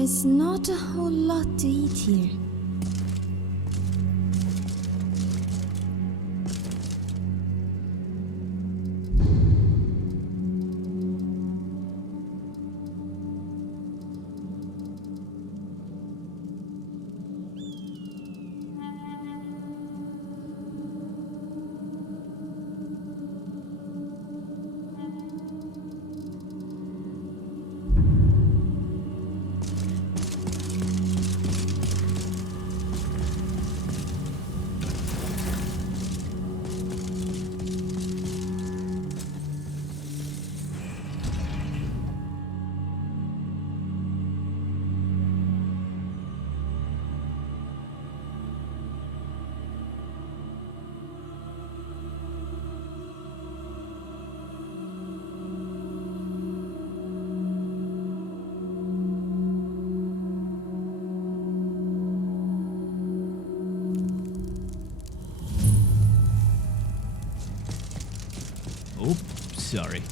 There's not a whole lot to eat here. Oh, sorry.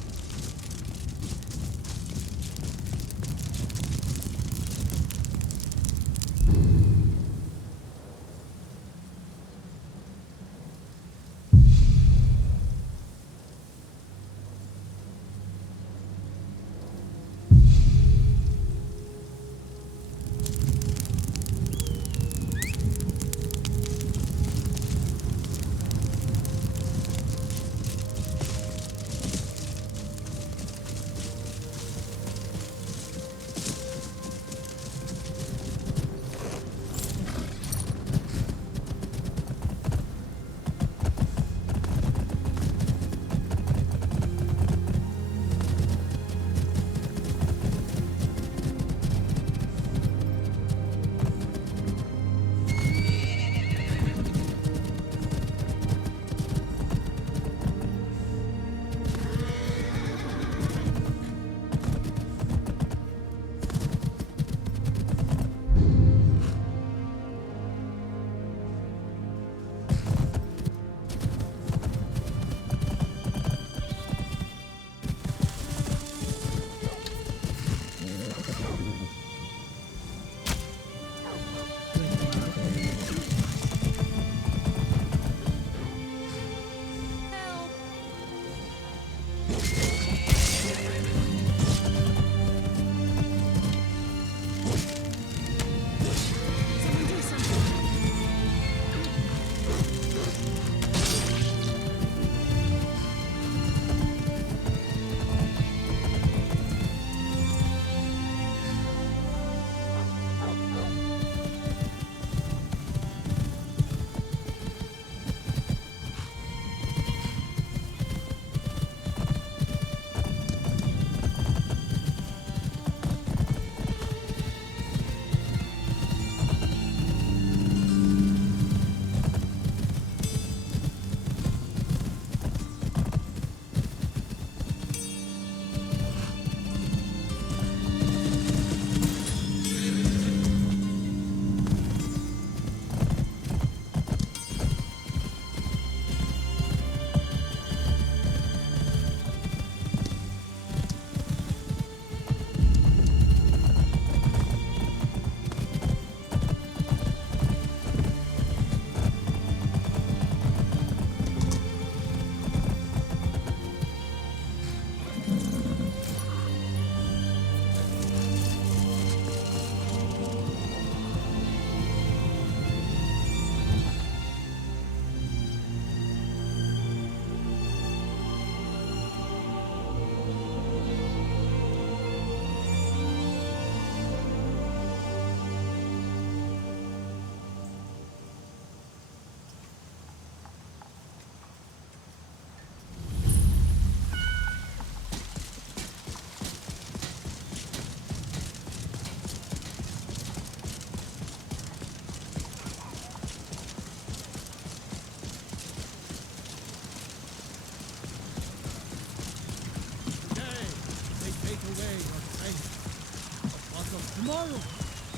Tomorrow,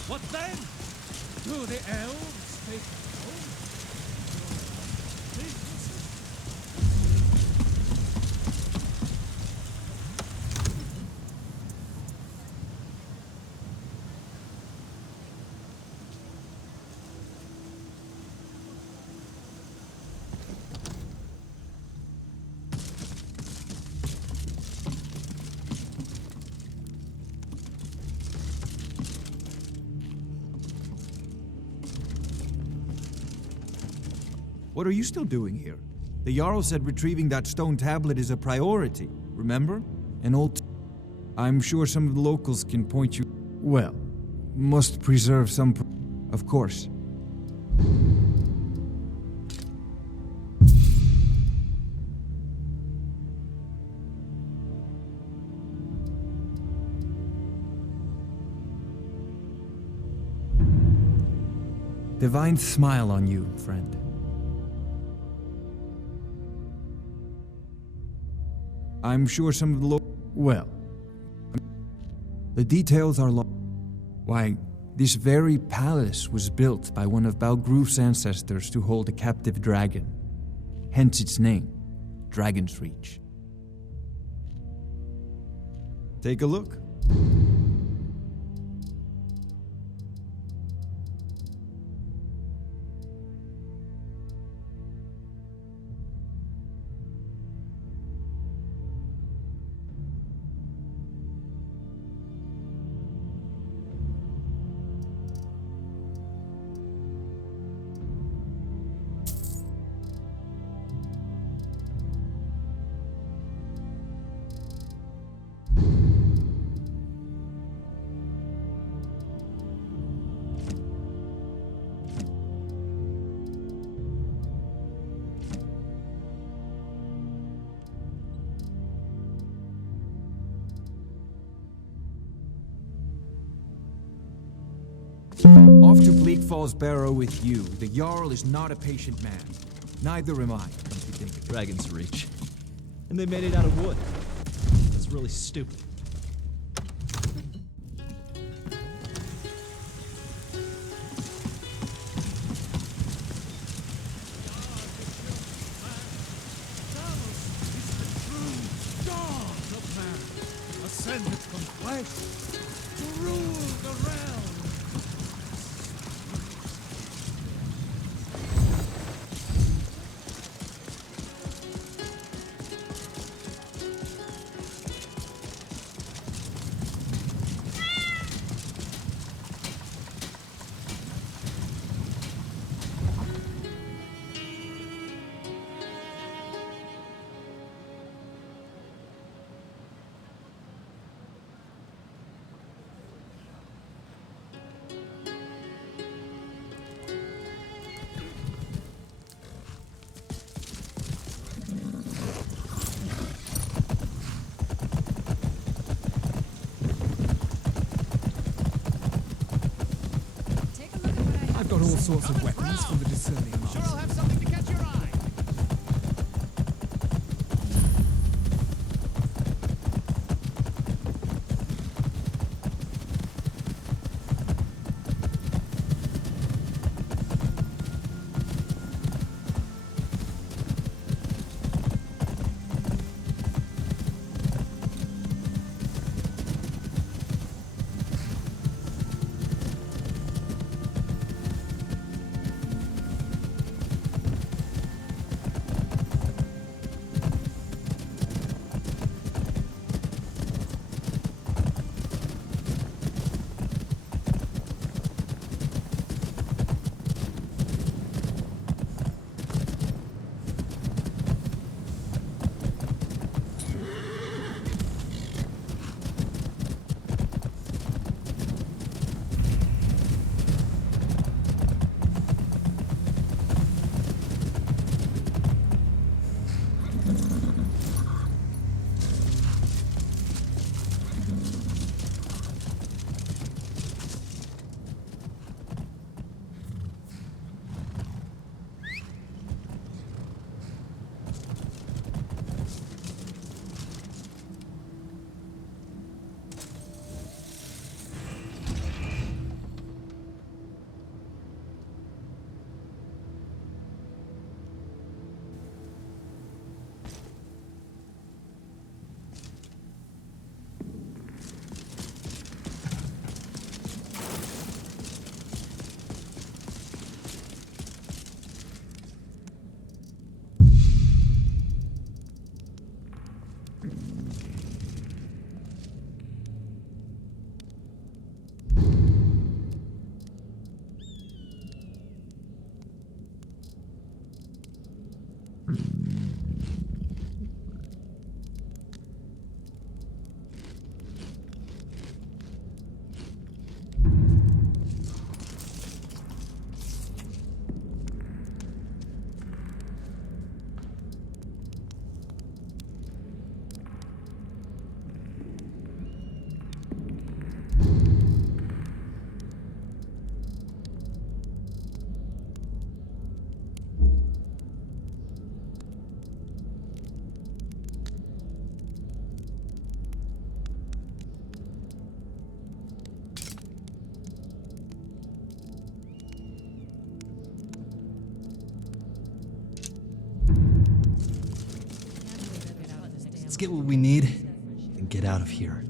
what then? Do the elves take home? What are you still doing here? The Jarl said retrieving that stone tablet is a priority, remember? An old... I'm sure some of the locals can point you... Well, must preserve some... Of course. Divine smile on you, friend. I'm sure some of the well, the details are why, this very palace was built by one of Balgruf's ancestors to hold a captive dragon. Hence its name, Dragon's Reach. Take a look. Off to Bleak Falls Barrow with you. The Jarl is not a patient man. Neither am I, come to think of it. Dragon's Reach. And they made it out of wood. That's really stupid. Ascended from flesh to rule the realm. Got all sorts of weapons from the discerning master. Sure, I'll have something to catch your eye. get what we need and get out of here.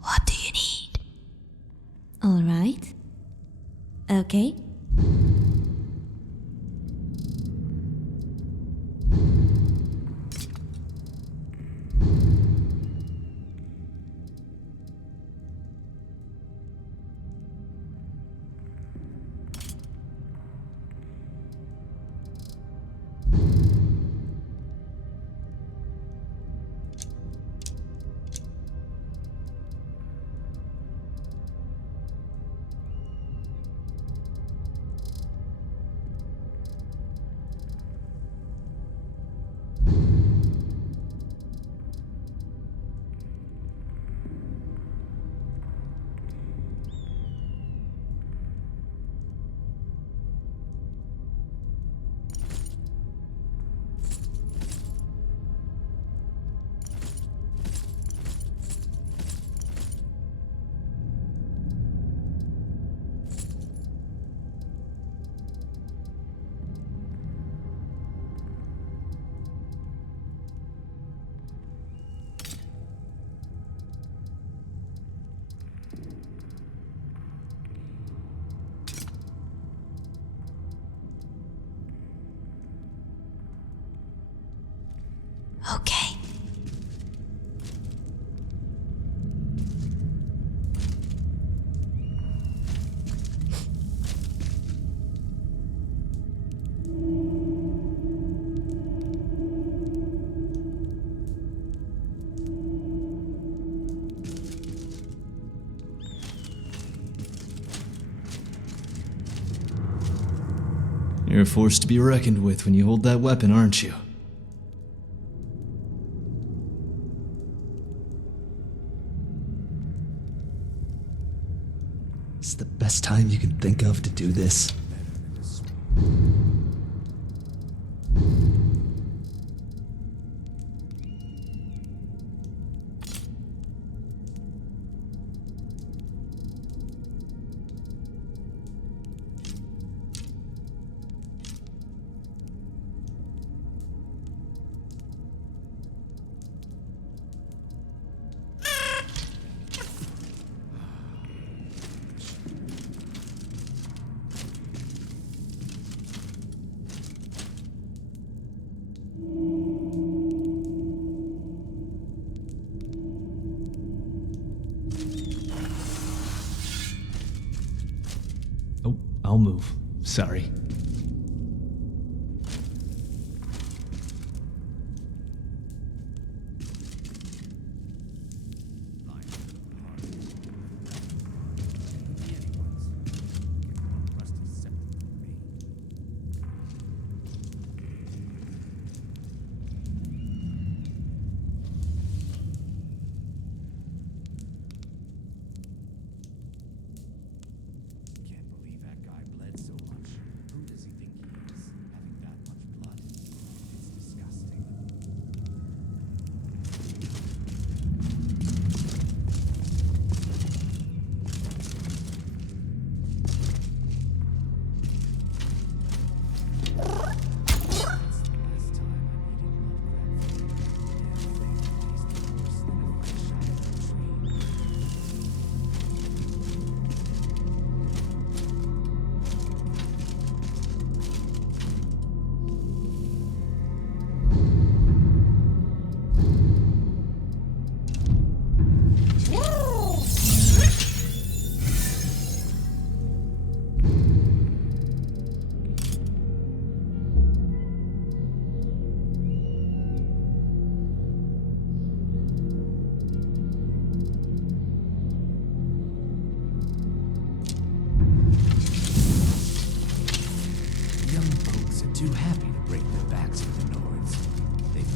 What do you need? All right. Okay. Okay. You're a force to be reckoned with when you hold that weapon, aren't you? It's the best time you can think of to do this. Oh, I'll move. Sorry. Can't believe that guy bled so much. Who deserves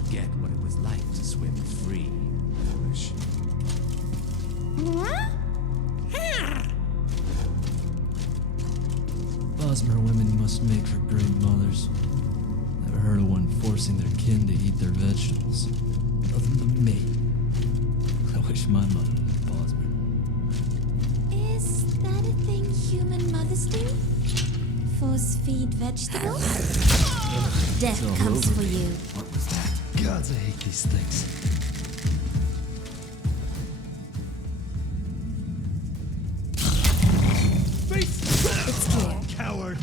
forget what it was like to swim free. Foolish. Bosmer women must make for great mothers. Never heard of one forcing their kin to eat their vegetables. Other than me. I wish my mother was Bosmer. Is that a thing human mothers do? Force feed vegetables? Death all comes over for me. you. What was that? Gods, I hate these things. It's clear. Coward!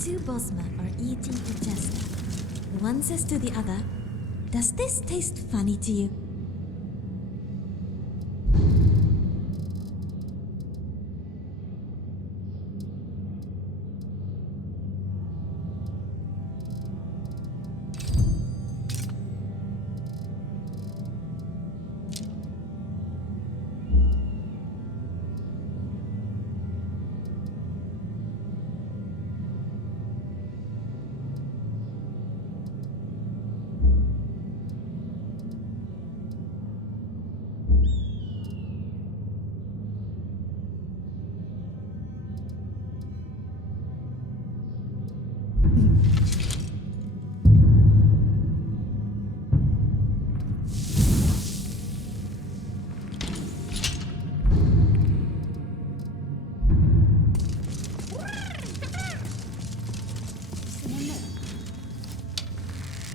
two Bosma are eating a jester. One says to the other, "Does this taste funny to you?"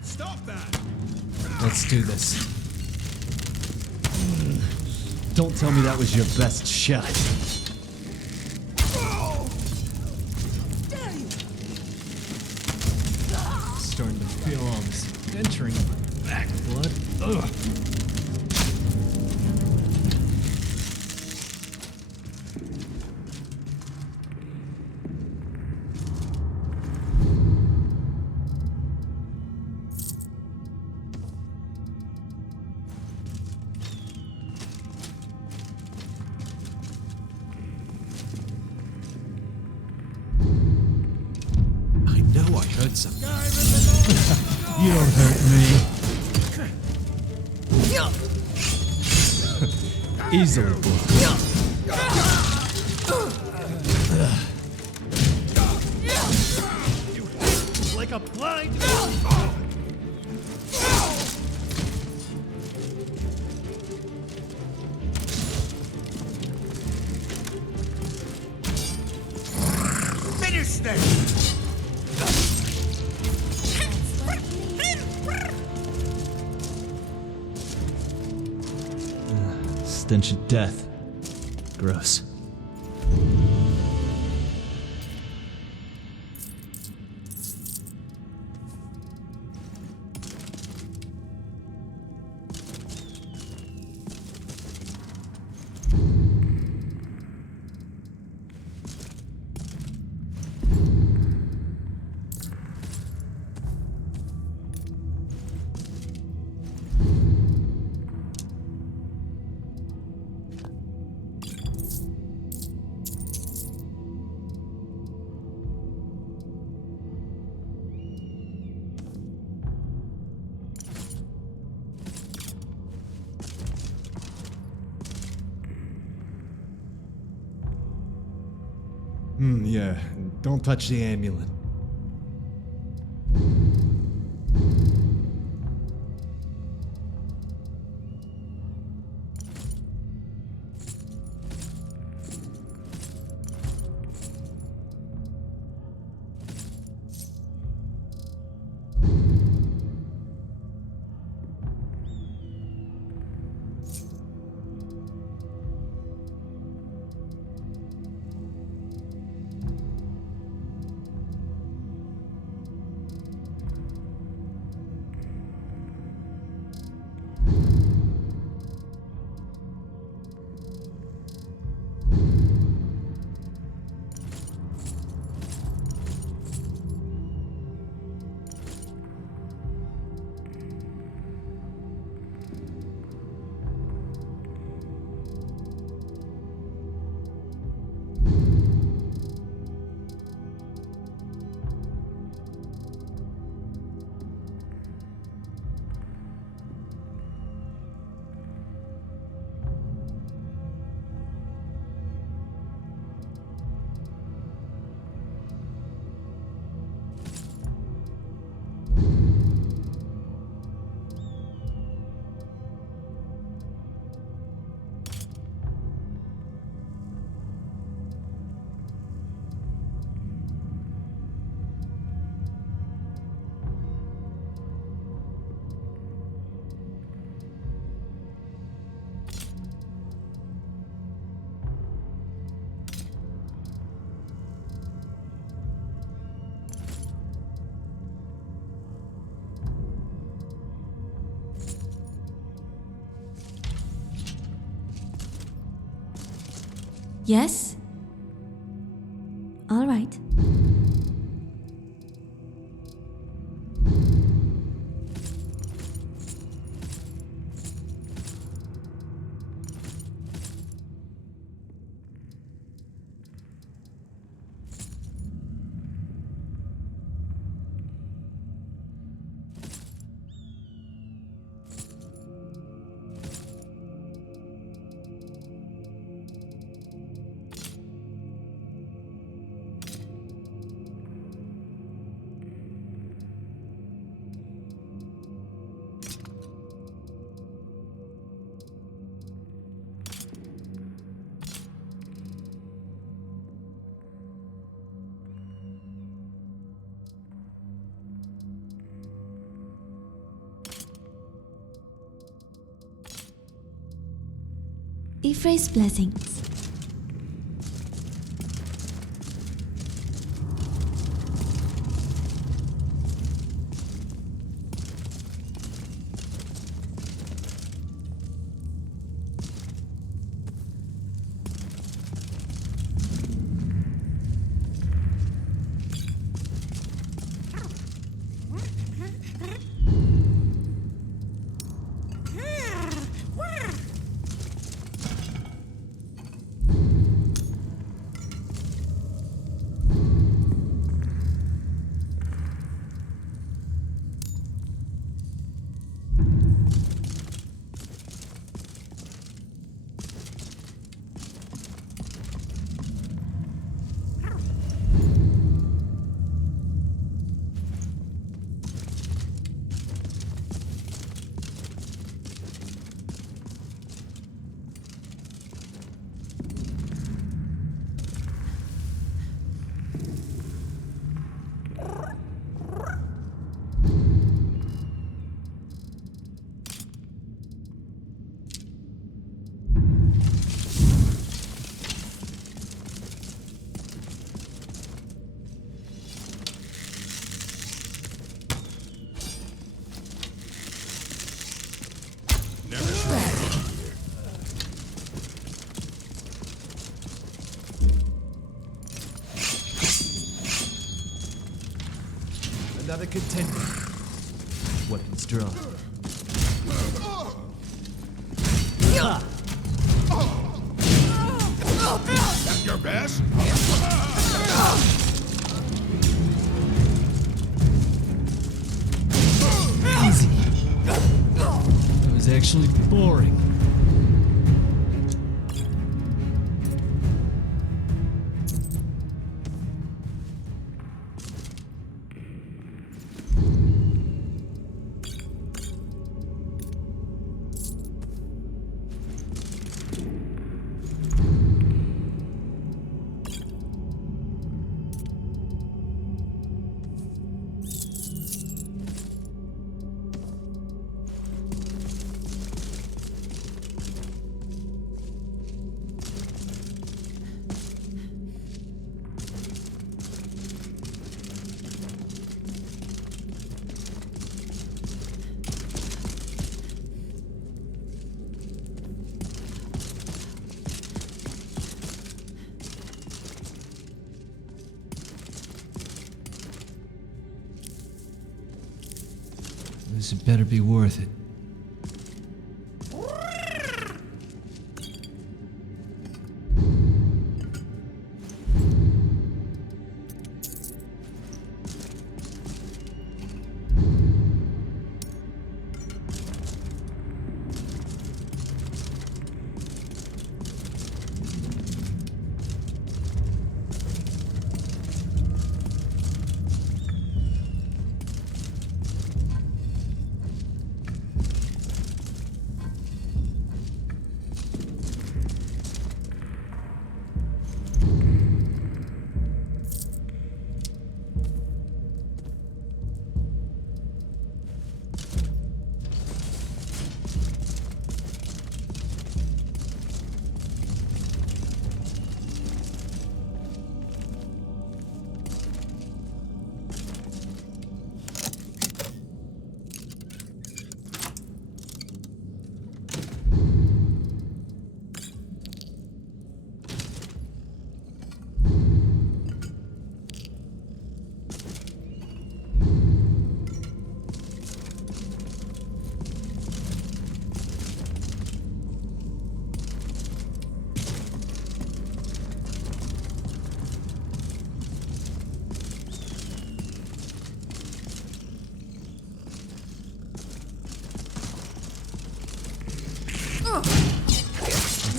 Stop that! Let's do this. Don't tell me that was your best shot. Starting to feel all this entering my back blood. Ugh. I know I heard something. You don't hurt me. Easily, boy. Like a blind... Finish them! Stench of death. Gross. Yeah. Don't touch the amulet. Yes? All right. Ephraim's blessings. Another contender. Weapons drawn. Your best? Easy. It was actually boring. This had better be worth it.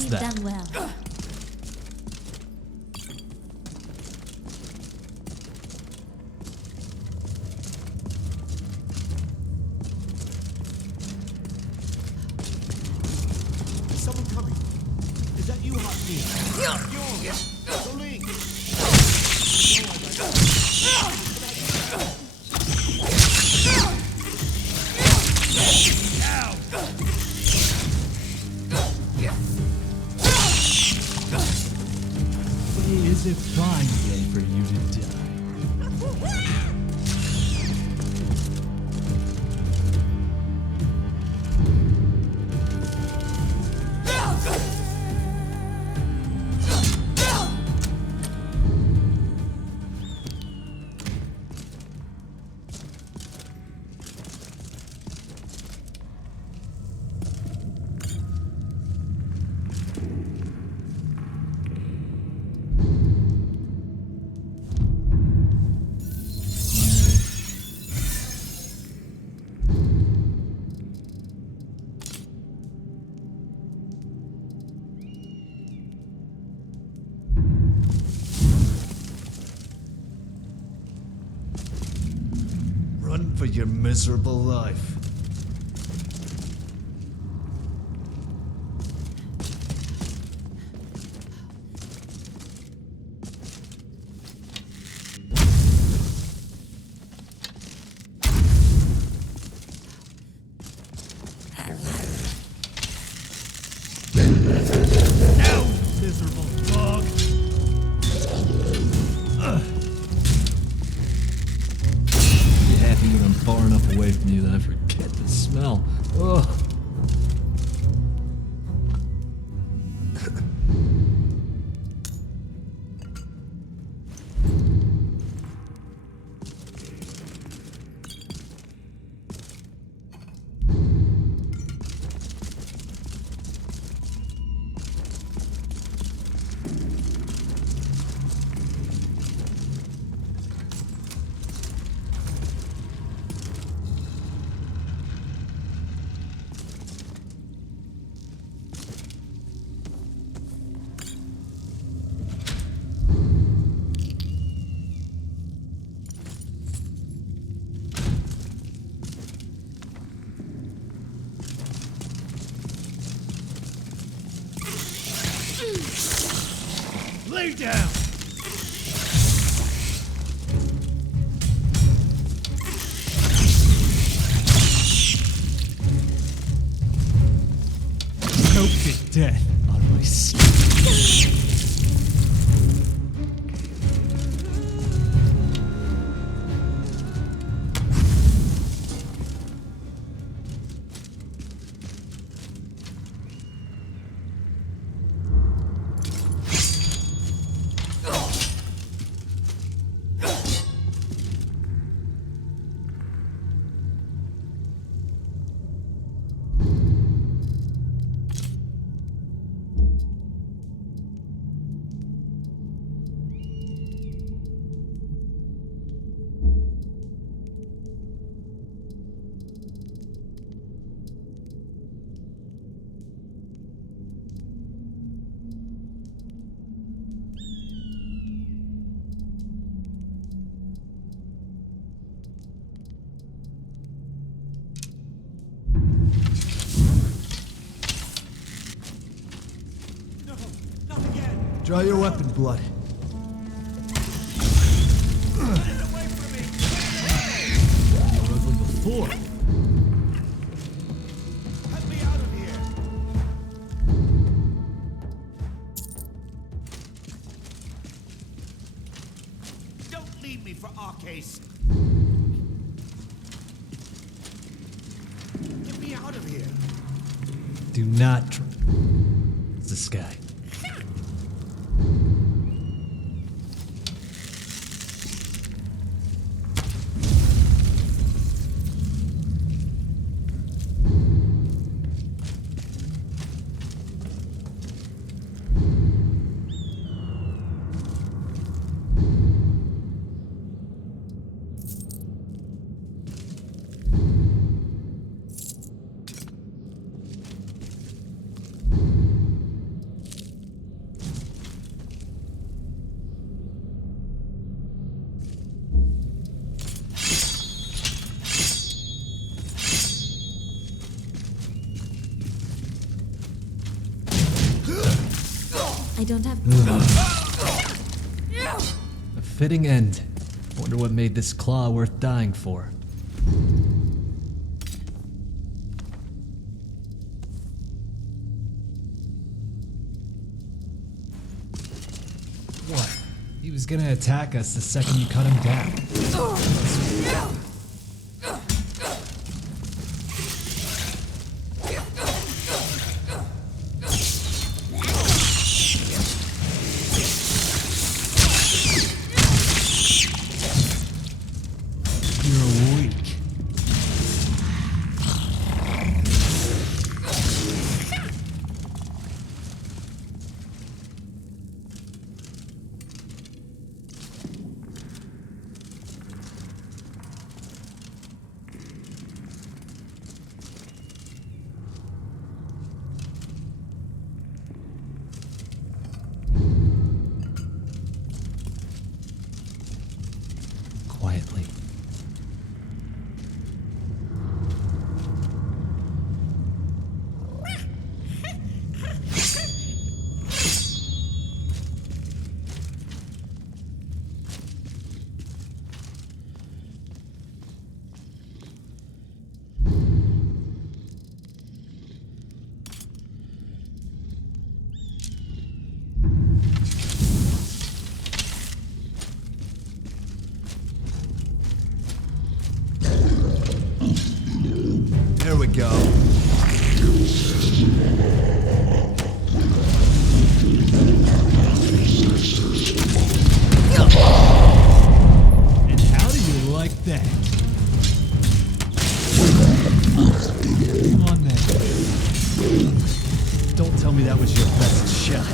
What's that? Done well. Is someone coming? Is that you, Hotney? Is it fine day for you to die? Run for your miserable life. Now, miserable dog. You happy when I'm far enough away from you that I forget the smell? Ugh. Lay down! Choked to death on my skin. Draw your weapon, blood. Get it away from me! You were ugly before. Let me out of here! Don't leave me for our case! Get me out of here! Do not try. It's the sky. I don't have. A fitting end. Wonder what made this claw worth dying for. What? He was gonna attack us the second you cut him down. You're weak. Quietly. There we go. And how do you like that? Come on then. Don't tell me that was your best shot.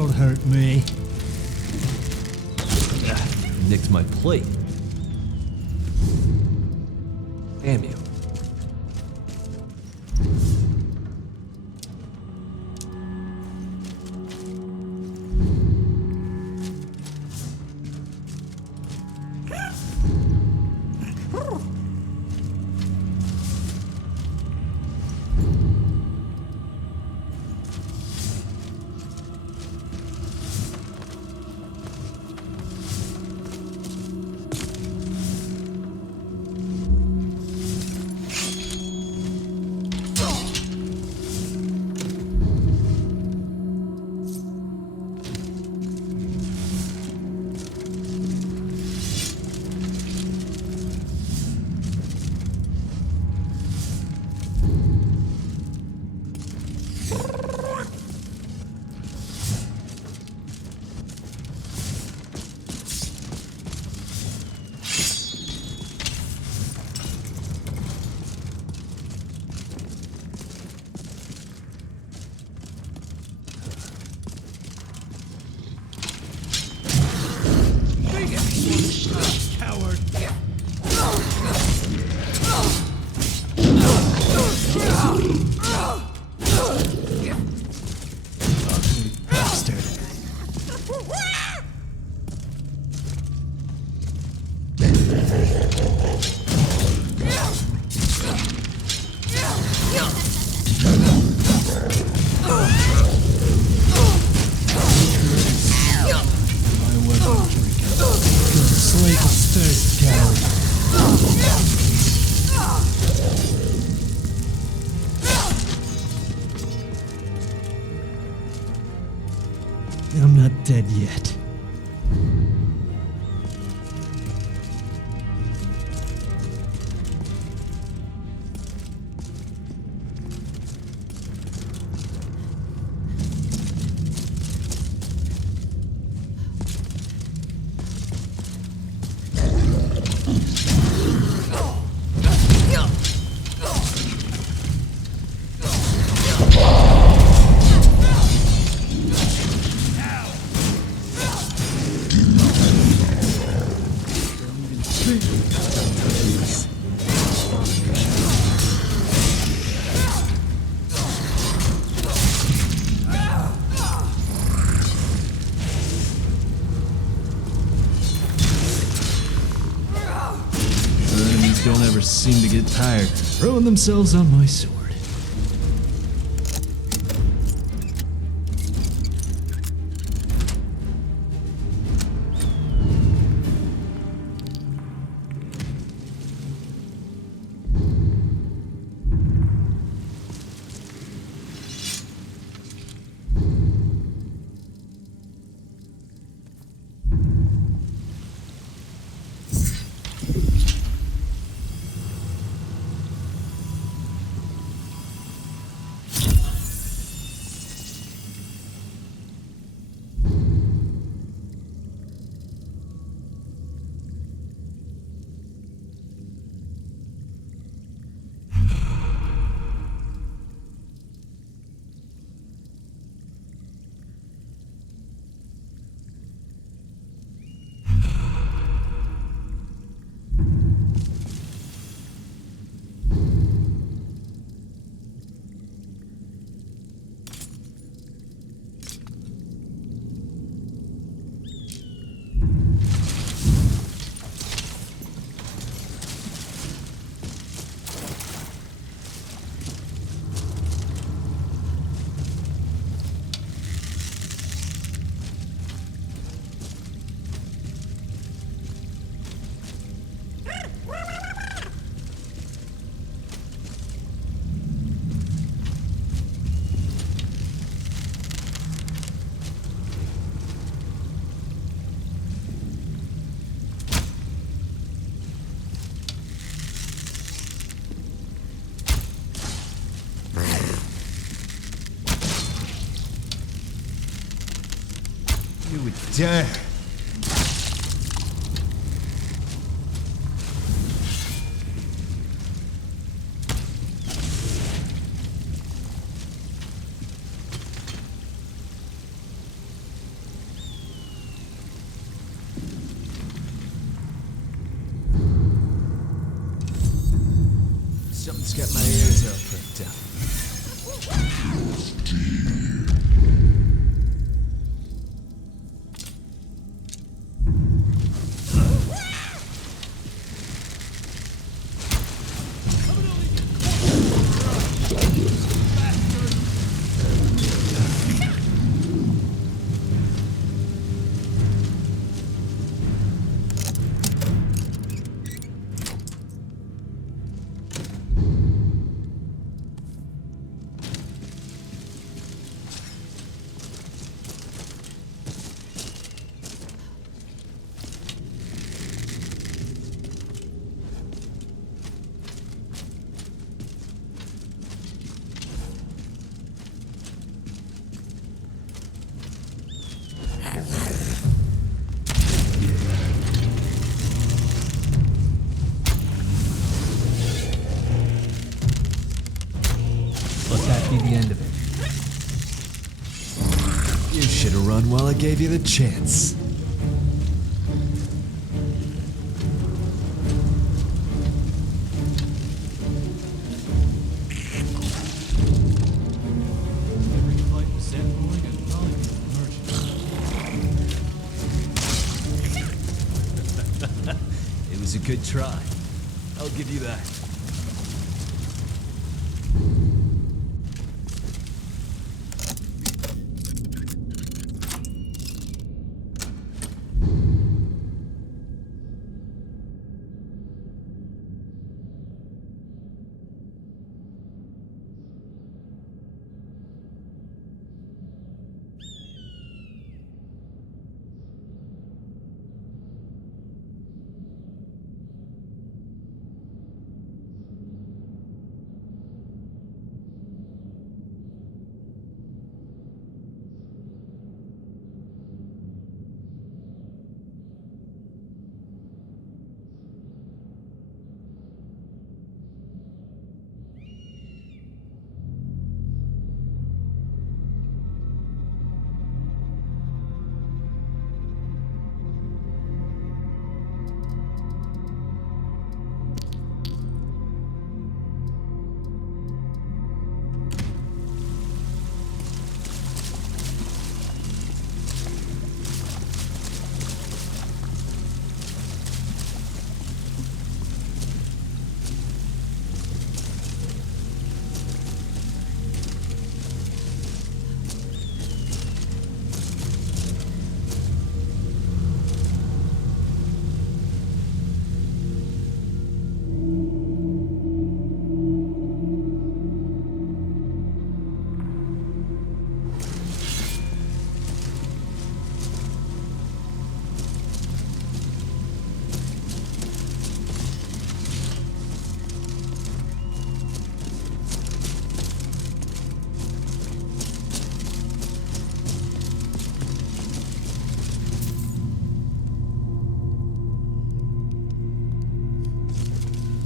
Don't hurt me. Nicked my plate. Damn you. I'm not dead yet. Don't ever seem to get tired throwing themselves on my sword. You would dare. gave you the chance. Every fight was sampling and probably merchant. It was a good try. I'll give you that.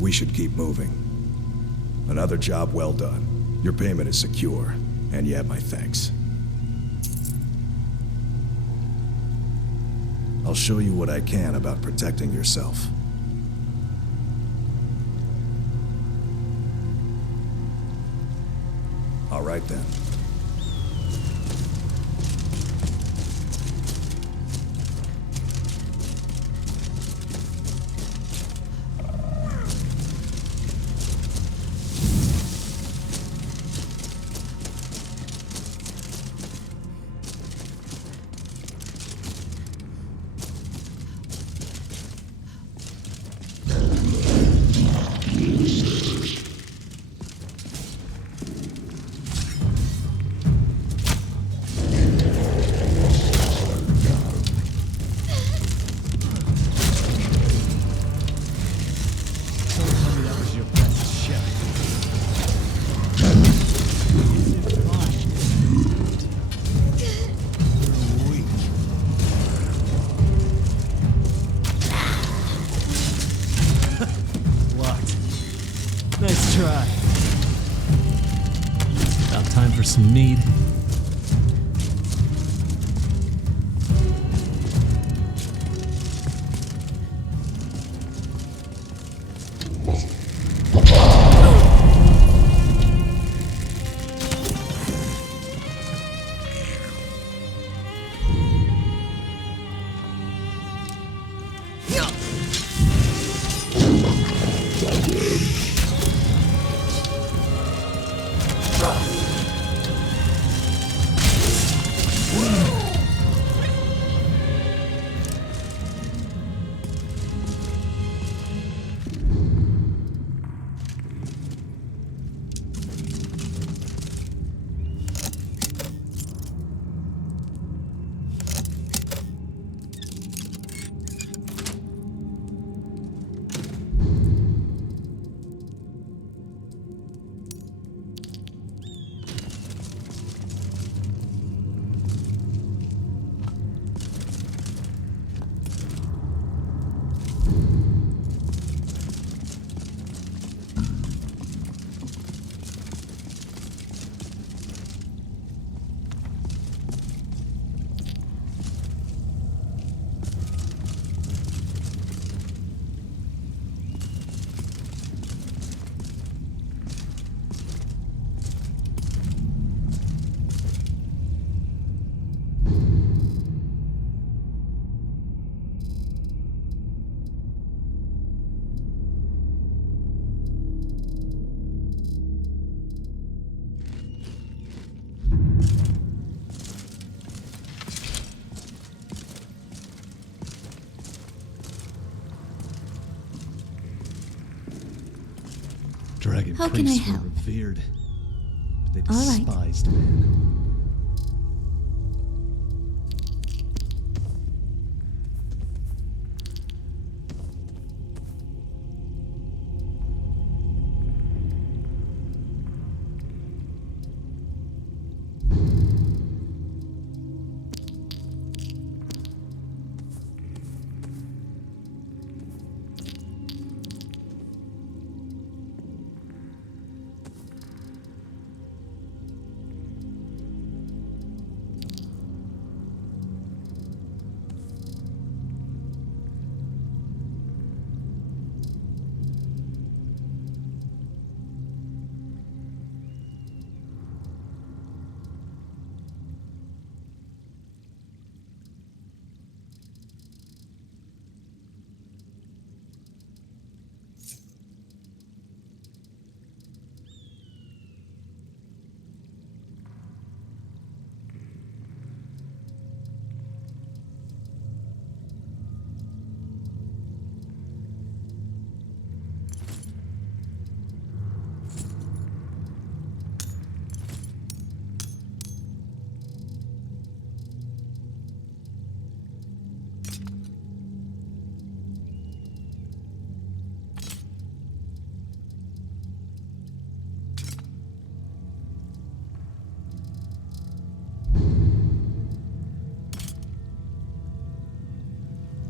We should keep moving. Another job well done. Your payment is secure, and you have my thanks. I'll show you what I can about protecting yourself. All right then. Nice try. About time for some mead. Dragon How can I priests were help? revered, but they All right. despised man.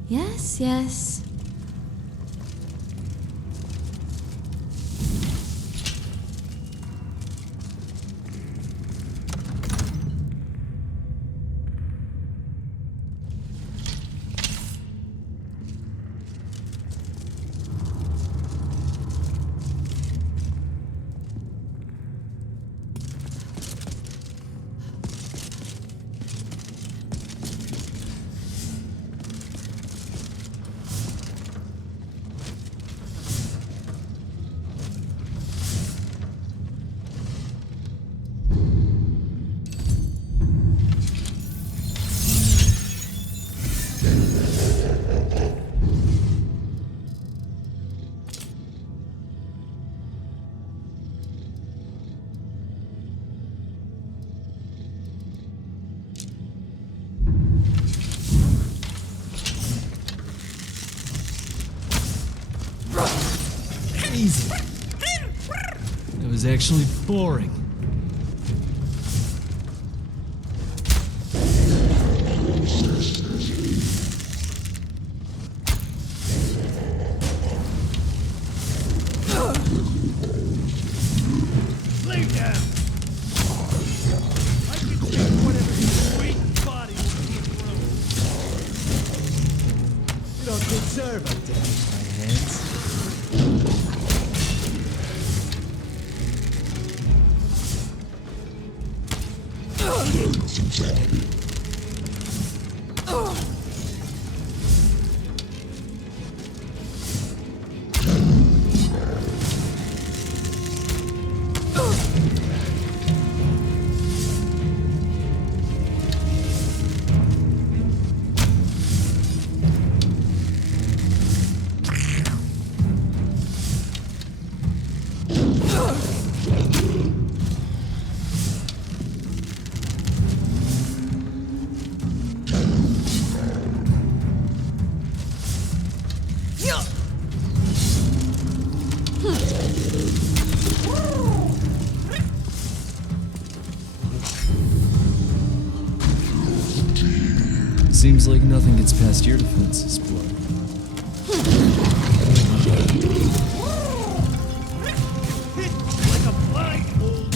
Yes, yes. Easy. It was actually boring. Lay down! I can take whatever your weak body will keep room. You don't deserve a damage my hands. Seems like nothing gets past your defenses, blood. Like a blindfold.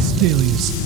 Stelius.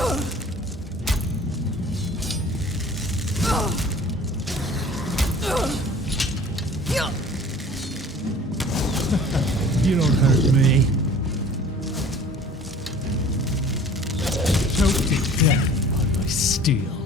You don't hurt me. Choked to death on my steel.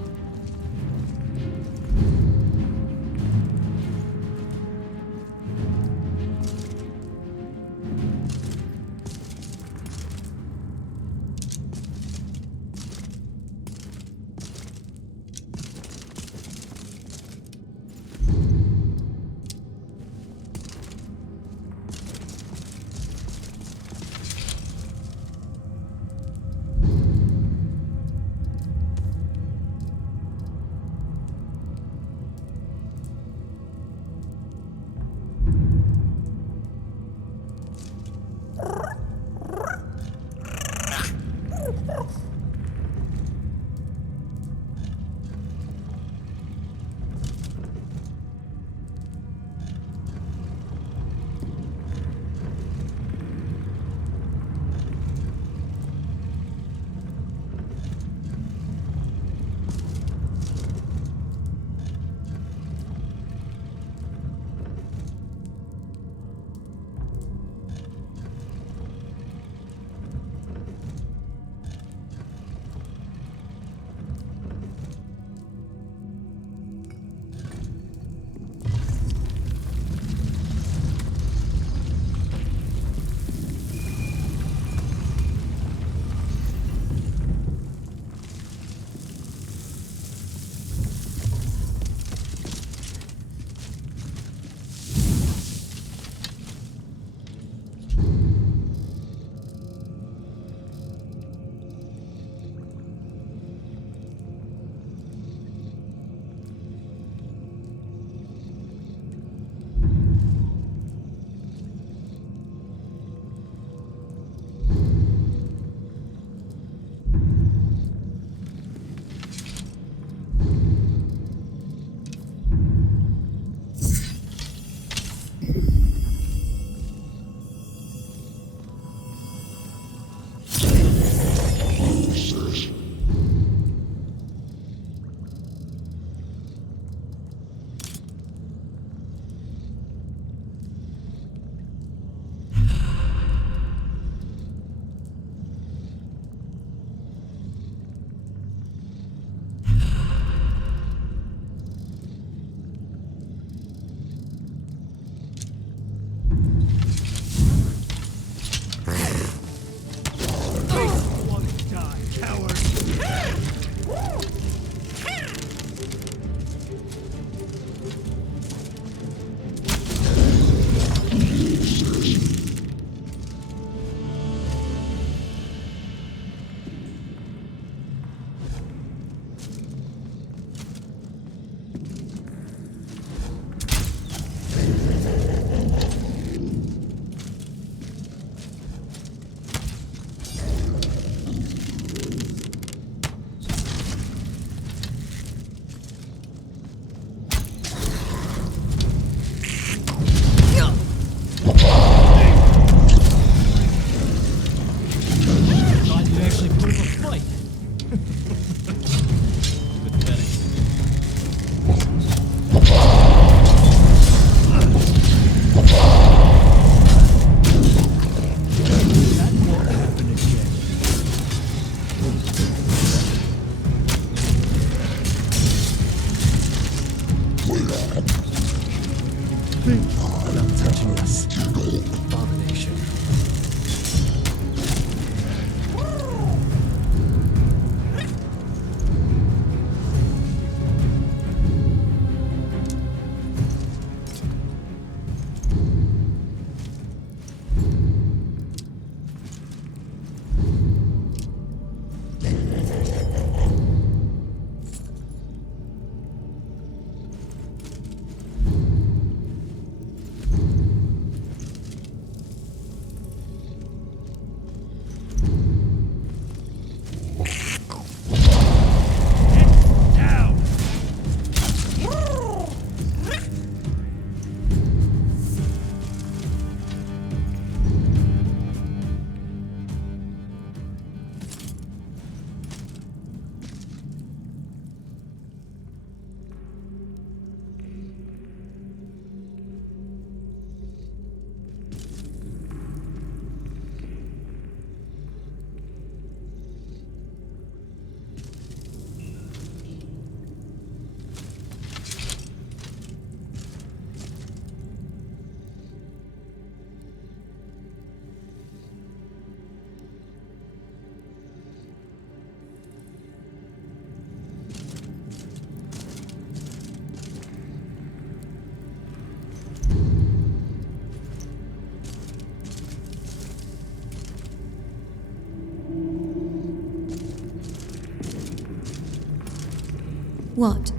What?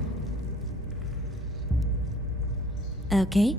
Okay.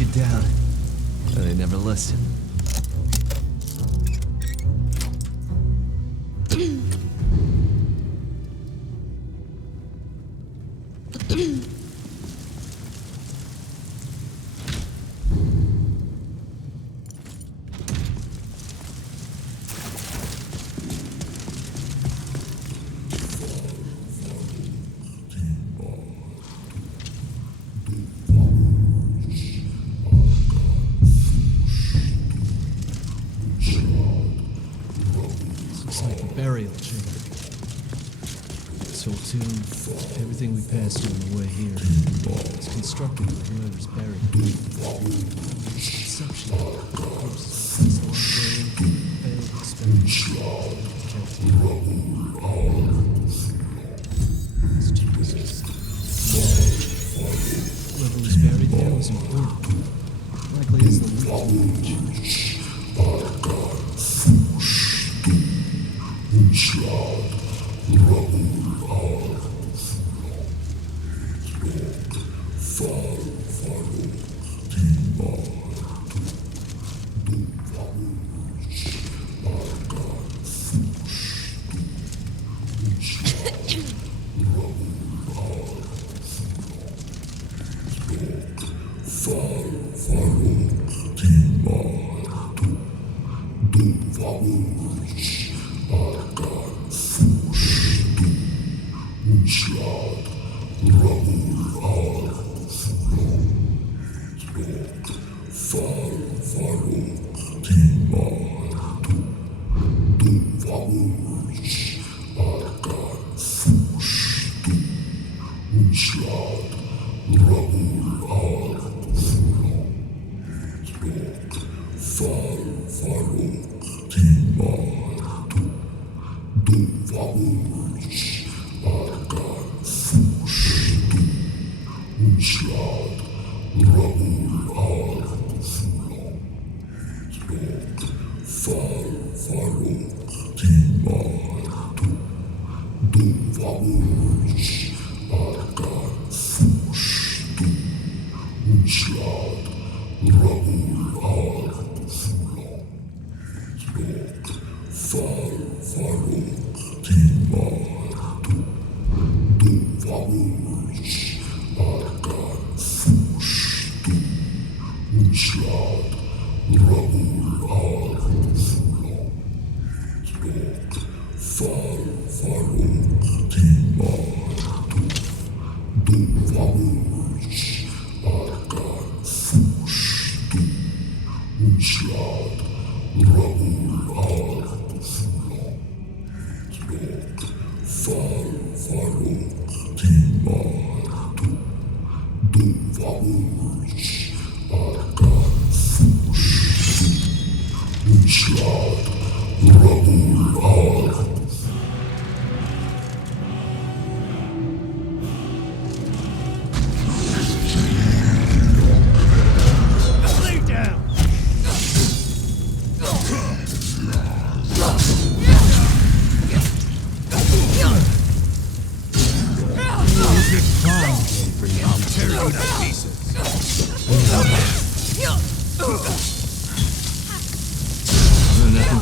you down. But they never listen. Looks like a burial chamber. This whole tomb, everything we passed on the way here, was constructed by whoever's buried. Conception of corpses, whoever was buried there was important. Likely as the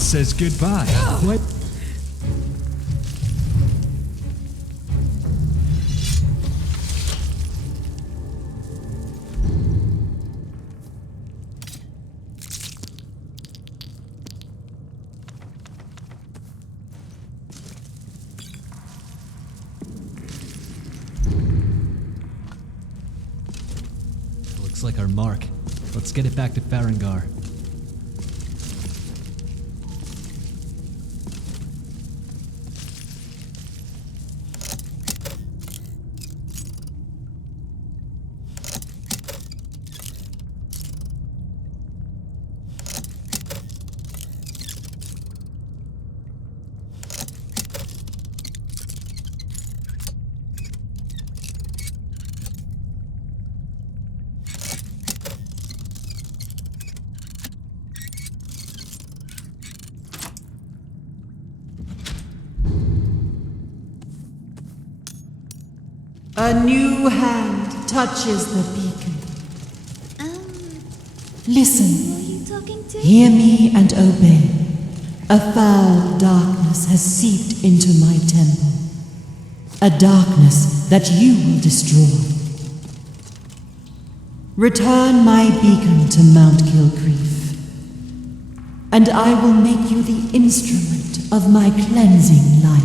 says goodbye. What? Looks like our mark. Let's get it back to Farengar. A new hand touches the beacon. Listen. Who are you talking to? Hear me and obey. A foul darkness has seeped into my temple. A darkness that you will destroy. Return my beacon to Mount Kilgrief, and I will make you the instrument of my cleansing light.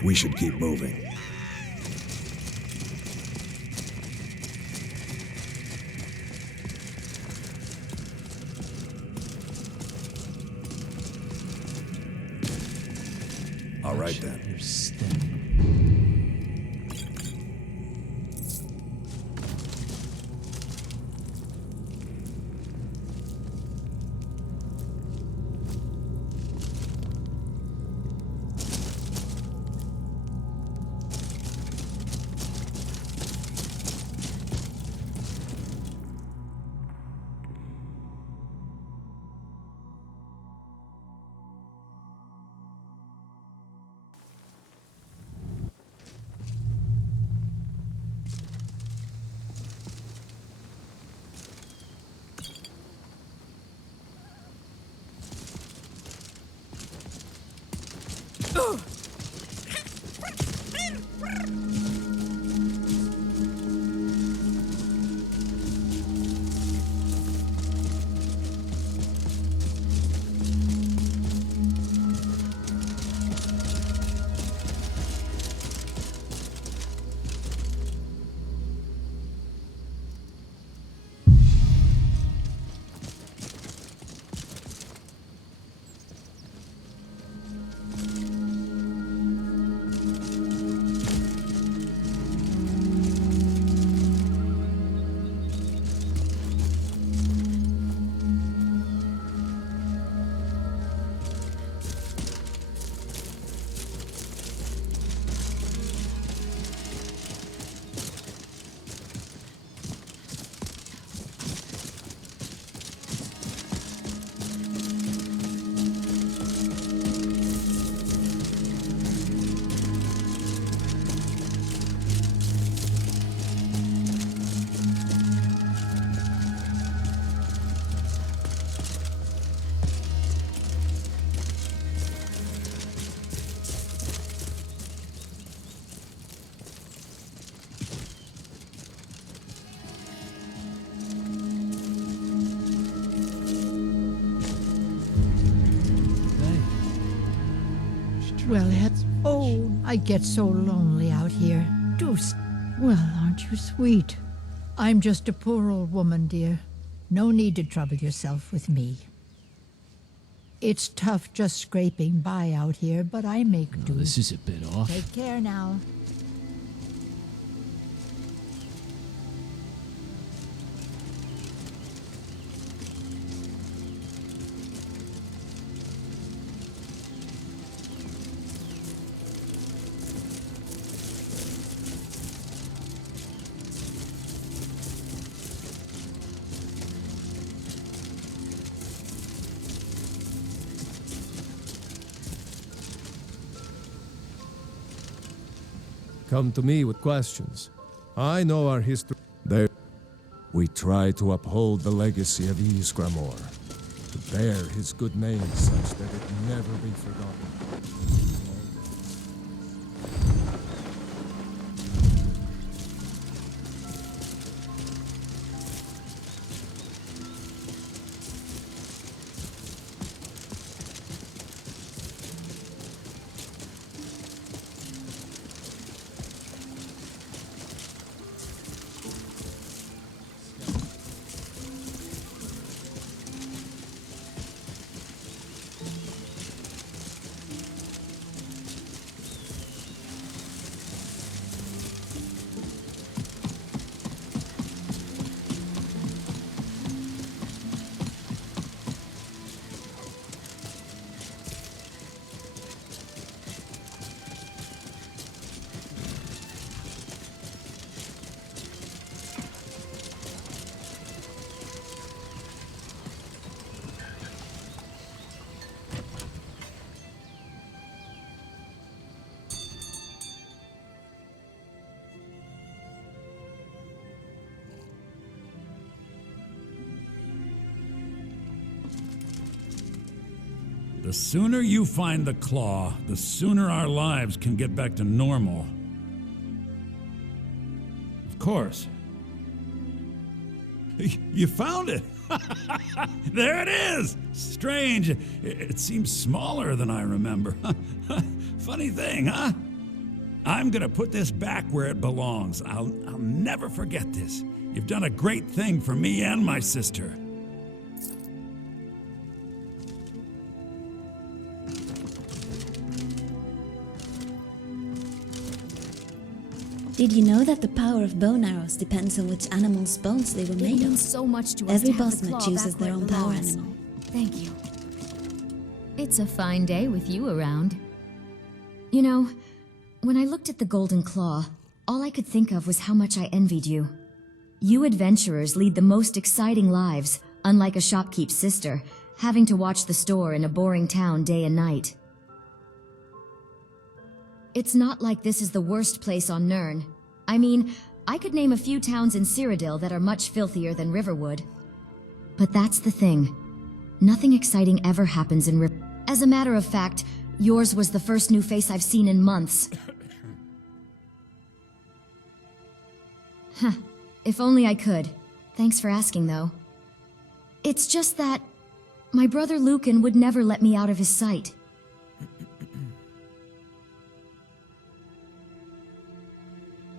We should keep moving. All right then. Your step. Well, oh, I get so lonely out here. Well, aren't you sweet? I'm just a poor old woman, dear. No need to trouble yourself with me. It's tough just scraping by out here, but I make do. This is a bit off. Take care now. Come to me with questions. I know our history. We try to uphold the legacy of Ysgramor, to bear his good name such that it never be forgotten. The sooner you find the claw, the sooner our lives can get back to normal. Of course. You found it! There it is! Strange. It seems smaller than I remember. Funny thing, huh? I'm gonna put this back where it belongs. I'll never forget this. You've done a great thing for me and my sister. Did you know that the power of bone arrows depends on which animal's bones they were made of? It means so much to us. Every to have the bossman claw chooses back their where own it power belongs. animal. Thank you. It's a fine day with you around. You know, when I looked at the golden claw, all I could think of was how much I envied you. You adventurers lead the most exciting lives, unlike a shopkeep's sister, having to watch the store in a boring town day and night. It's not like this is the worst place on Nirn. I mean, I could name a few towns in Cyrodiil that are much filthier than Riverwood. But that's the thing. Nothing exciting ever happens in Riverwood. As a matter of fact, yours was the first new face I've seen in months. Huh. If only I could. Thanks for asking, though. It's just that my brother Lucan would never let me out of his sight.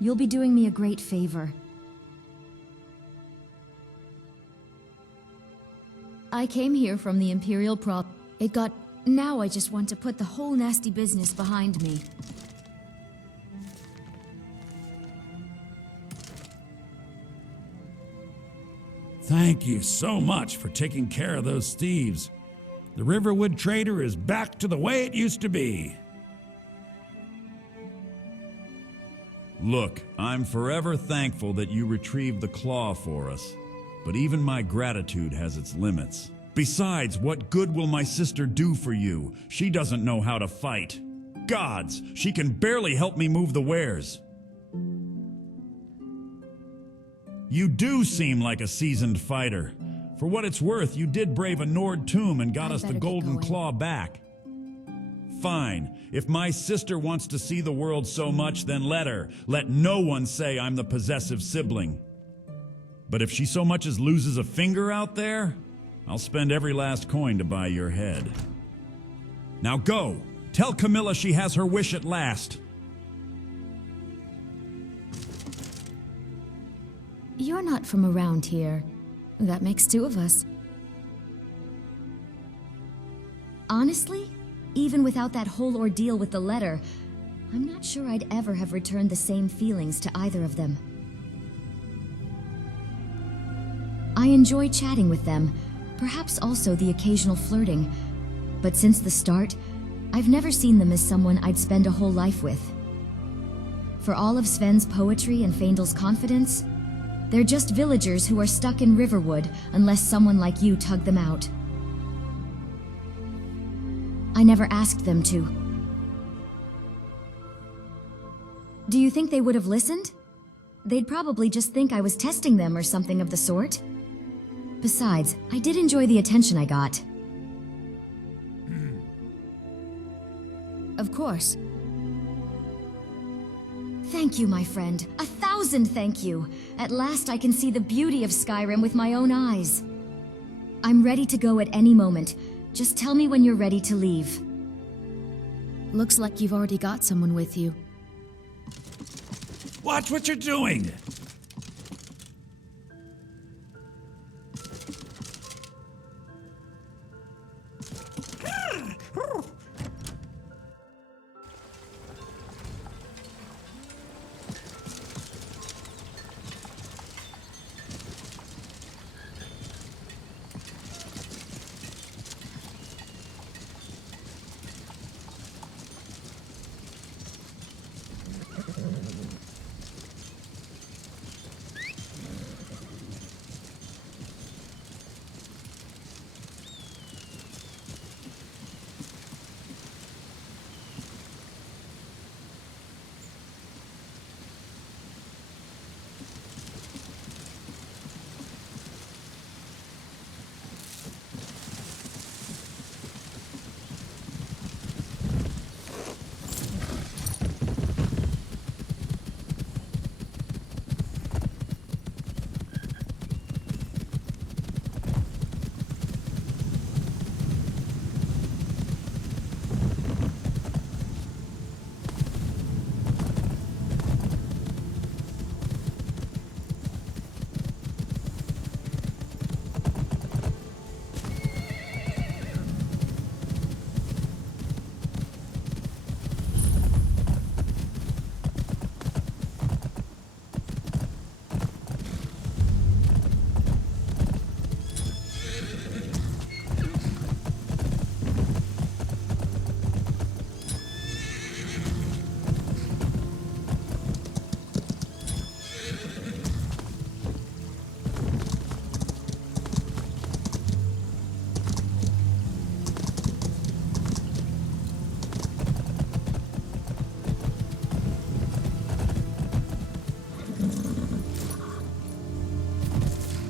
You'll be doing me a great favor. I came here from the Imperial Prop. Now I just want to put the whole nasty business behind me. Thank you so much for taking care of those thieves. The Riverwood Trader is back to the way it used to be. Look, I'm forever thankful that you retrieved the claw for us, but even my gratitude has its limits. Besides, what good will my sister do for you? She doesn't know how to fight. Gods, she can barely help me move the wares. You do seem like a seasoned fighter. For what it's worth, you did brave a Nord tomb and got us the golden claw back. Fine. If my sister wants to see the world so much, then let her. Let no one say I'm the possessive sibling. But if she so much as loses a finger out there, I'll spend every last coin to buy your head. Now go! Tell Camilla she has her wish at last. You're not from around here. That makes two of us. Honestly, even without that whole ordeal with the letter, I'm not sure I'd ever have returned the same feelings to either of them. I enjoy chatting with them, perhaps also the occasional flirting, but since the start, I've never seen them as someone I'd spend a whole life with. For all of Sven's poetry and Faendal's confidence, they're just villagers who are stuck in Riverwood unless someone like you tug them out. I never asked them to. Do you think they would have listened? They'd probably just think I was testing them or something of the sort. Besides, I did enjoy the attention I got. Of course. Thank you, my friend. 1,000 thank you. At last I can see the beauty of Skyrim with my own eyes. I'm ready to go at any moment. Just tell me when you're ready to leave. Looks like you've already got someone with you. Watch what you're doing!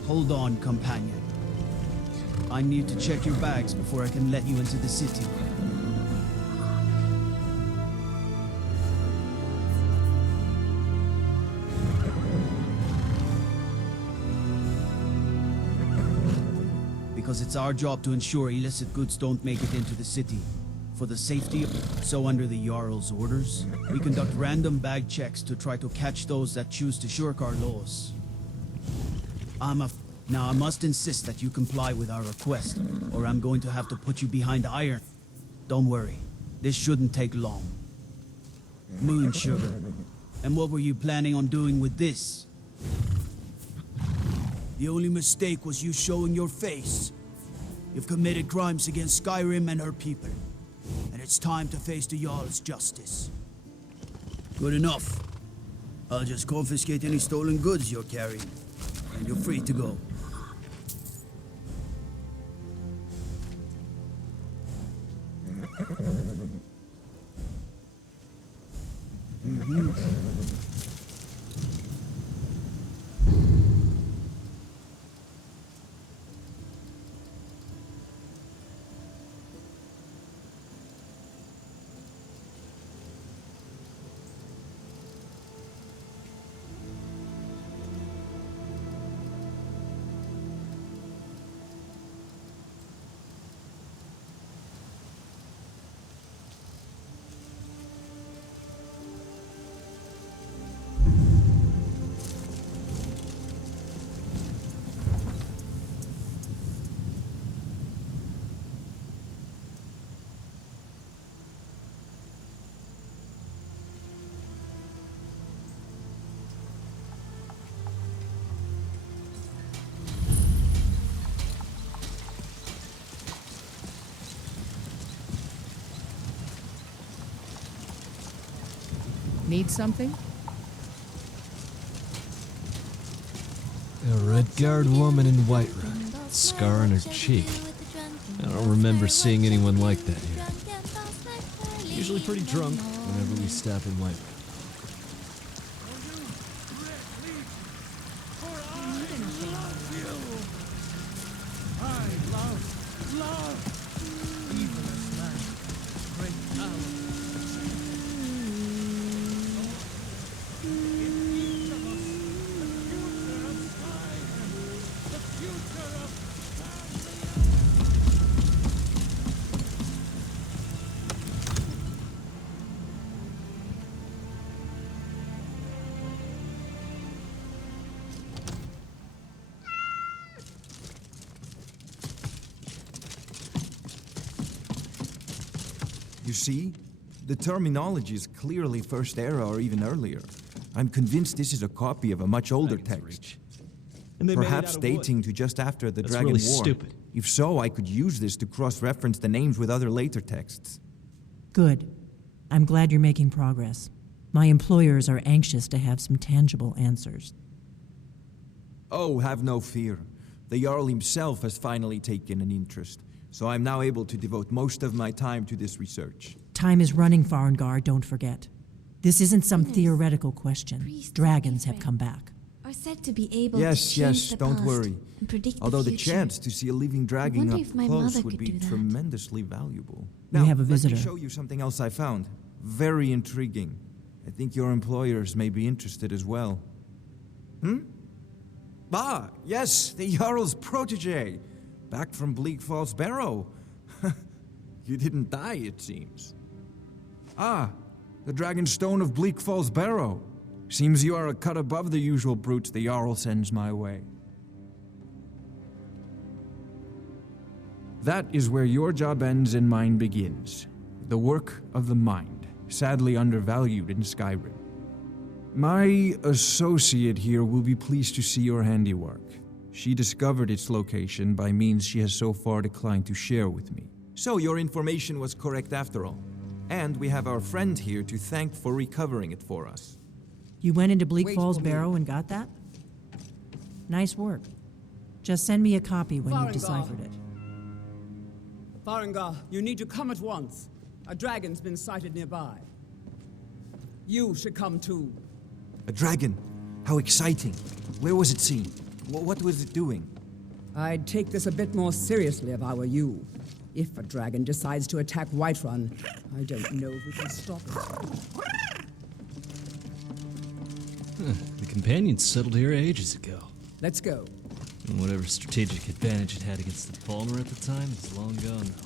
Hold on, companion. I need to check your bags before I can let you into the city. Because it's our job to ensure illicit goods don't make it into the city. For the safety of... So under the Jarl's orders, we conduct random bag checks to try to catch those that choose to shirk our laws. Now I must insist that you comply with our request, or I'm going to have to put you behind iron. Don't worry, this shouldn't take long. Moon sugar. And what were you planning on doing with this? The only mistake was you showing your face. You've committed crimes against Skyrim and her people, and it's time to face the Jarl's justice. Good enough. I'll just confiscate any stolen goods you're carrying, and you're free to go. Need something? A red-guard woman in Whiterun, scar on her cheek. I don't remember seeing anyone like that here. Usually pretty drunk whenever we stop in Whiterun. You see? The terminology is clearly First Era or even earlier. I'm convinced this is a copy of a much older text. Perhaps dating to just after the Dragon really War. stupid. If so, I could use this to cross-reference the names with other later texts. Good. I'm glad you're making progress. My employers are anxious to have some tangible answers. Oh, have no fear. The Jarl himself has finally taken an interest, so I'm now able to devote most of my time to this research. Time is running, Farengar, don't forget. This isn't some theoretical question. Dragons have come back. Are said to be able Yes, to change yes, the don't past worry. and predict Although the the future. chance to see a living dragon wonder up if my close mother would could be do that. tremendously valuable. We Now, have a visitor. let me show you something else I found. Very intriguing. I think your employers may be interested as well. Ah, yes, the Jarl's protege. Back from Bleak Falls Barrow. You didn't die, it seems. Ah, the Dragonstone of Bleak Falls Barrow. Seems you are a cut above the usual brutes the Jarl sends my way. That is where your job ends and mine begins. The work of the mind, sadly undervalued in Skyrim. My associate here will be pleased to see your handiwork. She discovered its location by means she has so far declined to share with me. So your information was correct after all. And we have our friend here to thank for recovering it for us. You went into Bleak Wait Falls for me. Barrow and got that? Nice work. Just send me a copy when you've Farengar. deciphered it. Farengar, you need to come at once. A dragon's been sighted nearby. You should come too. A dragon? How exciting. Where was it seen? What was it doing? I'd take this a bit more seriously if I were you. If a dragon decides to attack Whiterun, I don't know if we can stop it. The companions settled here ages ago. Let's go. And whatever strategic advantage it had against the Palmer at the time is long gone now.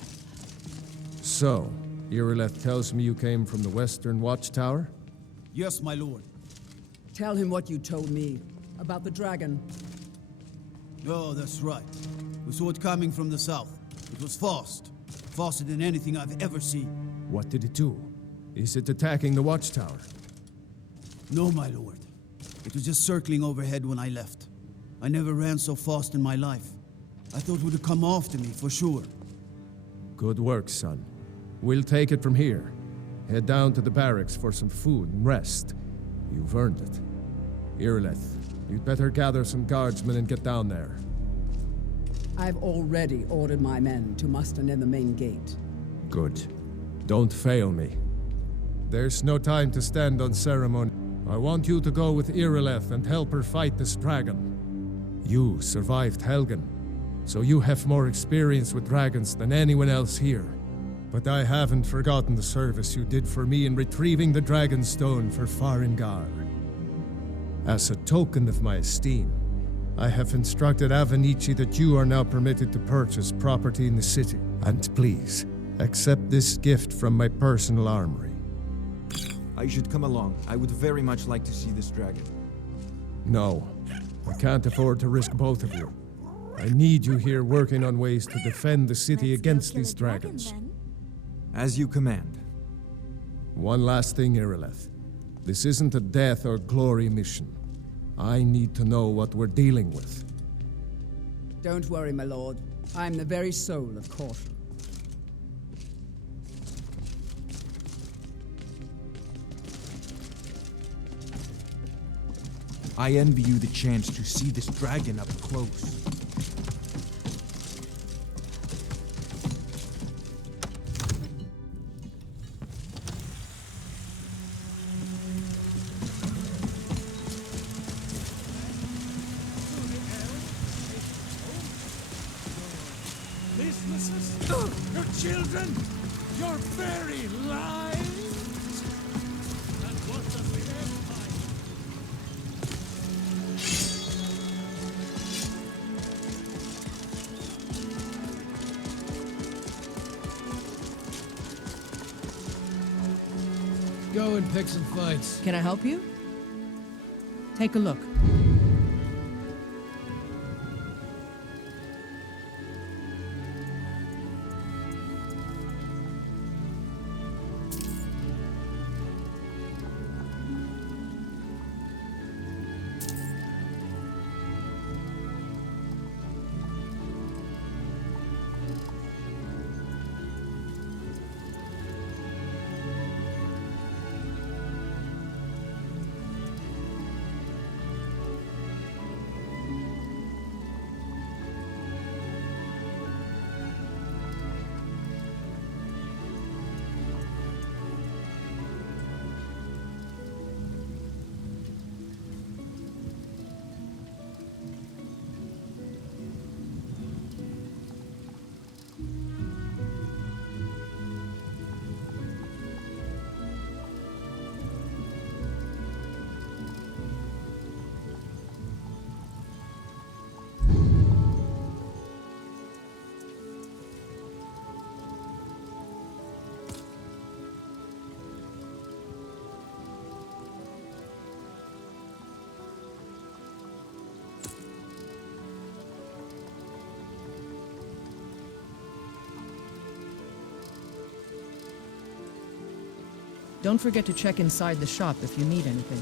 So, Irileth tells me you came from the Western Watchtower? Yes, my lord. Tell him what you told me about the dragon. Oh, that's right. We saw it coming from the south. It was fast. Faster than anything I've ever seen. What did it do? Is it attacking the Watchtower? No, my lord. It was just circling overhead when I left. I never ran so fast in my life. I thought it would come after me, for sure. Good work, son. We'll take it from here. Head down to the barracks for some food and rest. You've earned it. Irileth, you'd better gather some guardsmen and get down there. I've already ordered my men to muster near the main gate. Good. Don't fail me. There's no time to stand on ceremony. I want you to go with Irileth and help her fight this dragon. You survived Helgen, so you have more experience with dragons than anyone else here. But I haven't forgotten the service you did for me in retrieving the Dragon Stone for Farengar. As a token of my esteem, I have instructed Avenici that you are now permitted to purchase property in the city. And please, accept this gift from my personal armory. I should come along. I would very much like to see this dragon. No, I can't afford to risk both of you. I need you here working on ways to defend the city against these dragons. As you command. One last thing, Irileth. This isn't a death or glory mission. I need to know what we're dealing with. Don't worry, my lord. I'm the very soul of caution. I envy you the chance to see this dragon up close. Your children, your very lives. And what does the Empire? Go and pick some fights. Can I help you? Take a look. Don't forget to check inside the shop if you need anything.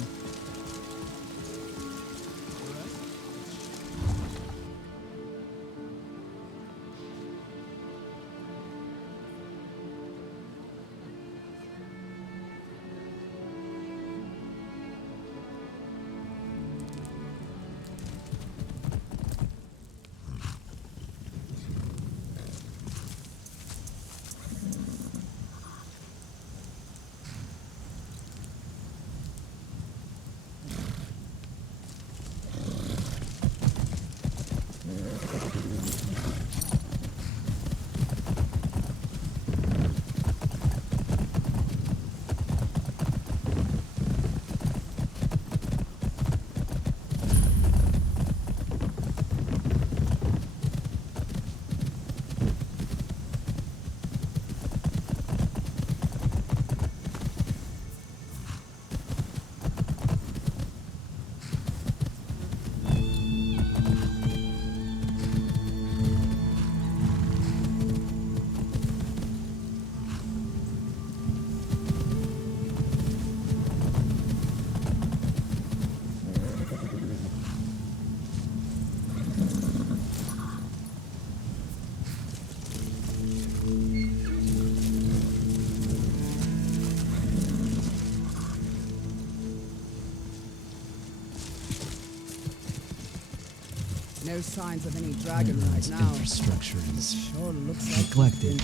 No signs of any dragon Mainland's right now. infrastructure is Sure looks like neglected.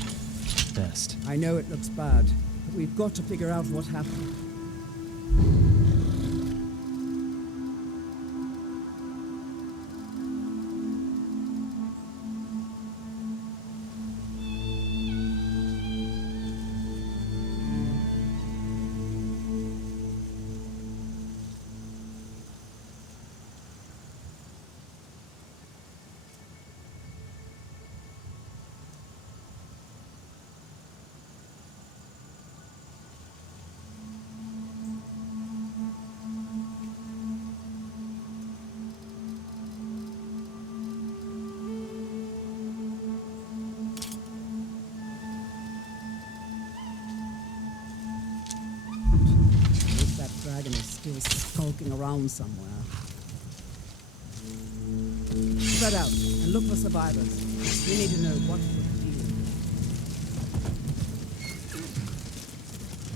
Best. I know it looks bad, but we've got to figure out what happened. Dragon is still skulking around somewhere. Spread out and look for survivors. We need to know what to deal.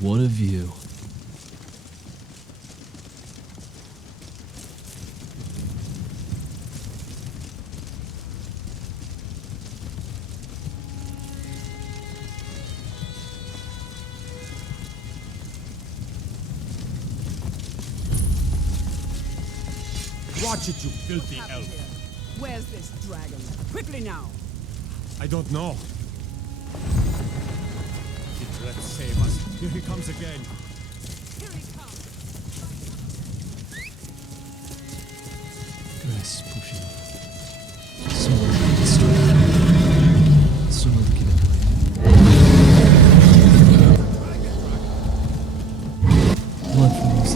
One of you. Watch it, you filthy elf. Where's this dragon? Quickly now! I don't know. Let's save us. Here he comes again. Here he comes! Grass pushing. Somewhere to get started. Somewhere to get it. Blood flows.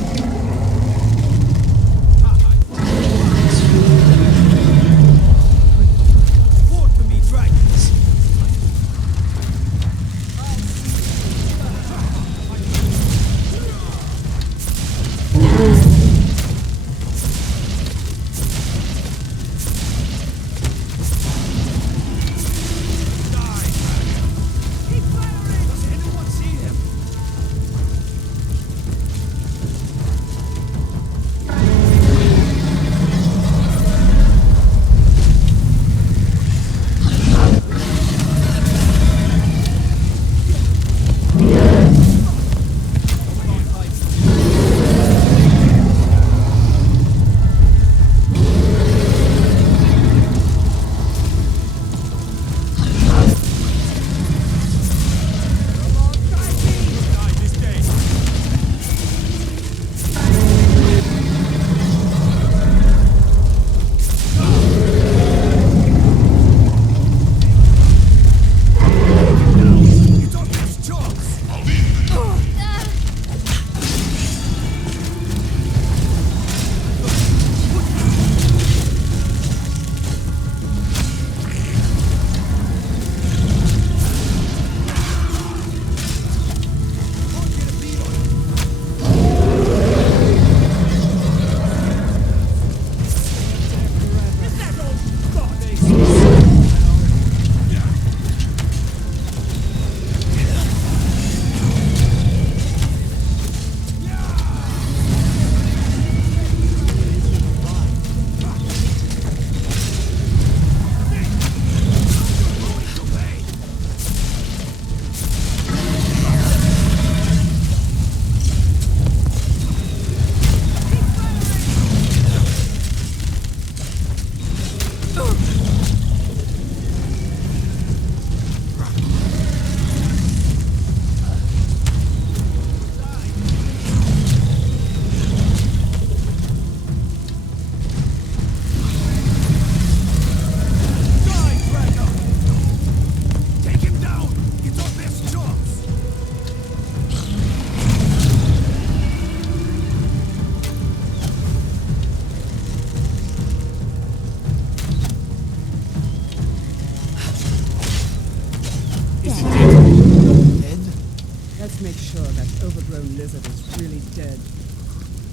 Let's make sure that overgrown lizard is really dead.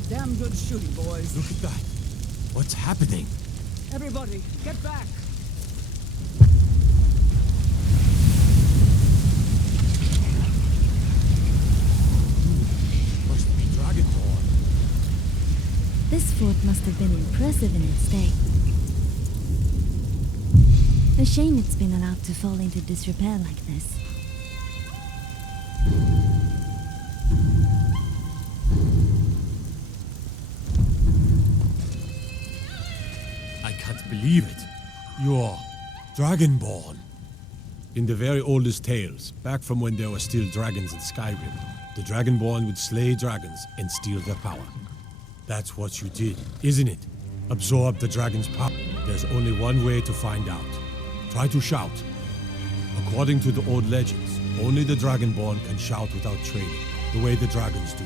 Damn good shooting, boys. Look at that. What's happening? Everybody, get back! Must be Dragonborn. This fort must have been impressive in its day. A shame it's been allowed to fall into disrepair like this. I can't believe it. You're Dragonborn. In the very oldest tales, back from when there were still dragons in Skyrim, the Dragonborn would slay dragons and steal their power. That's what you did, isn't it? Absorb the dragon's power. There's only one way to find out. Try to shout. According to the old legends, only the Dragonborn can shout without training, the way the dragons do.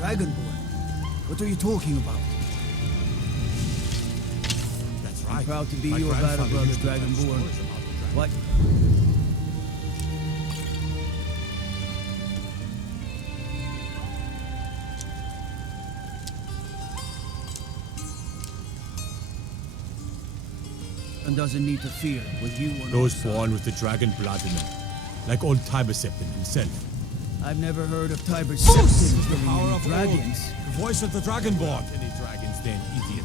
Dragonborn? What are you talking about? That's right. I'm proud to be My your battle grandfather brother, used to tell Dragonborn. stories about the dragon. What? And doesn't need to fear with you on Those our born with the dragon blood in them, like old Tiber Septim himself. I've never heard of Tiber Septim The killing power any of dragons. old. The voice of the Dragonborn. Any dragons then, idiot.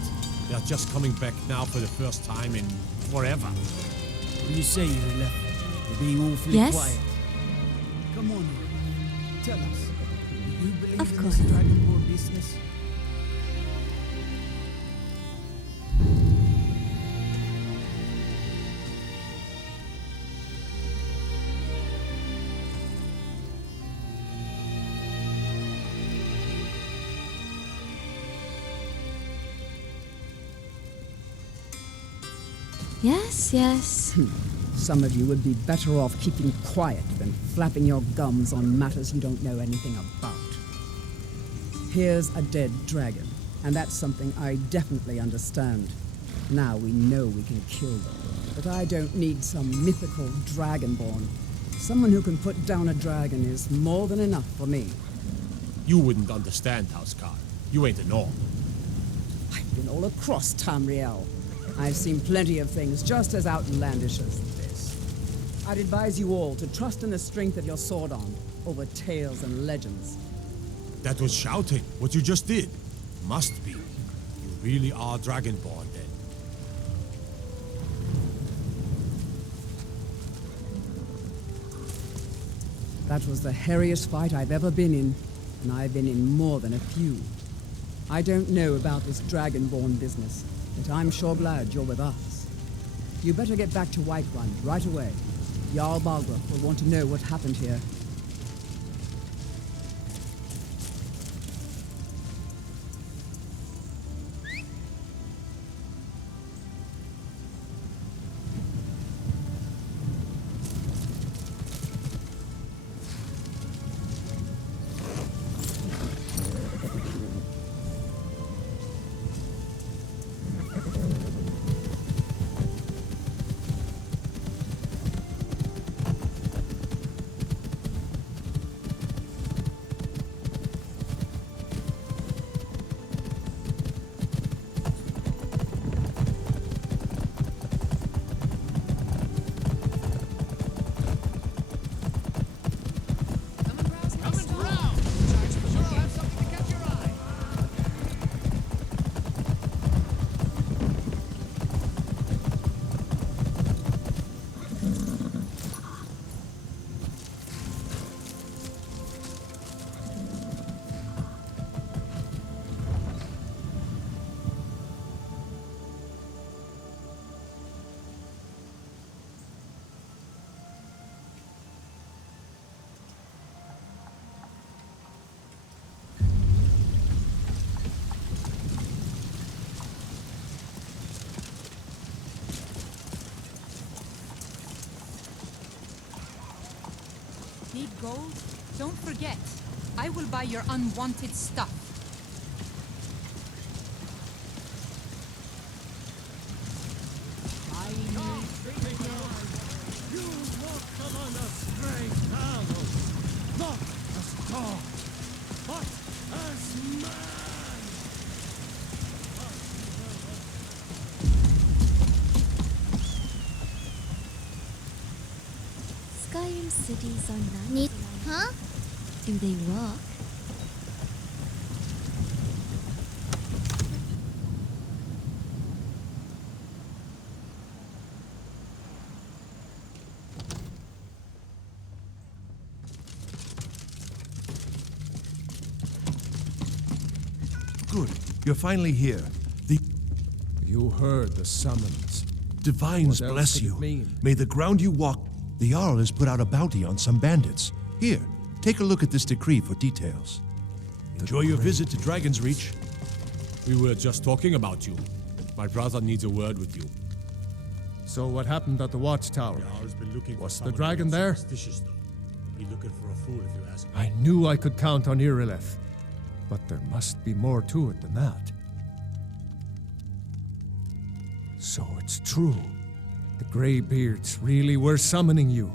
They're just coming back now for the first time in forever. What do you say, you left? You're being awfully Yes? quiet. Come on, tell us. Do you believe Of in course. this Dragonborn business? Yes, yes. Some of you would be better off keeping quiet than flapping your gums on matters you don't know anything about. Here's a dead dragon, and that's something I definitely understand. Now we know we can kill them, but I don't need some mythical dragonborn. Someone who can put down a dragon is more than enough for me. You wouldn't understand, Housecar. You ain't a norm. I've been all across Tamriel. I've seen plenty of things just as outlandish as this. I'd advise you all to trust in the strength of your sword arm over tales and legends. That was shouting, what you just did. Must be. You really are Dragonborn, then. That was the hairiest fight I've ever been in, and I've been in more than a few. I don't know about this Dragonborn business, but I'm sure glad you're with us. You better get back to Whiterun right away. Jarl Balgruuf will want to know what happened here. Need gold? Don't forget. I will buy your unwanted stuff. You walk among a strange animal, not as dog, but as man. Skyrim cities are nice. Huh? Do they walk? You're finally here. You heard the summons. Divines What else bless could it you. mean? May the ground you walk... The Jarl has put out a bounty on some bandits. Here, take a look at this decree for details. Enjoy your visit to Dragon's Reach. We were just talking about you. My brother needs a word with you. So what happened at the watchtower? Was the dragon there? Be looking for a fool if you ask me. I knew I could count on Irileth, but there must be more to it than that. So it's true. The Greybeards really were summoning you.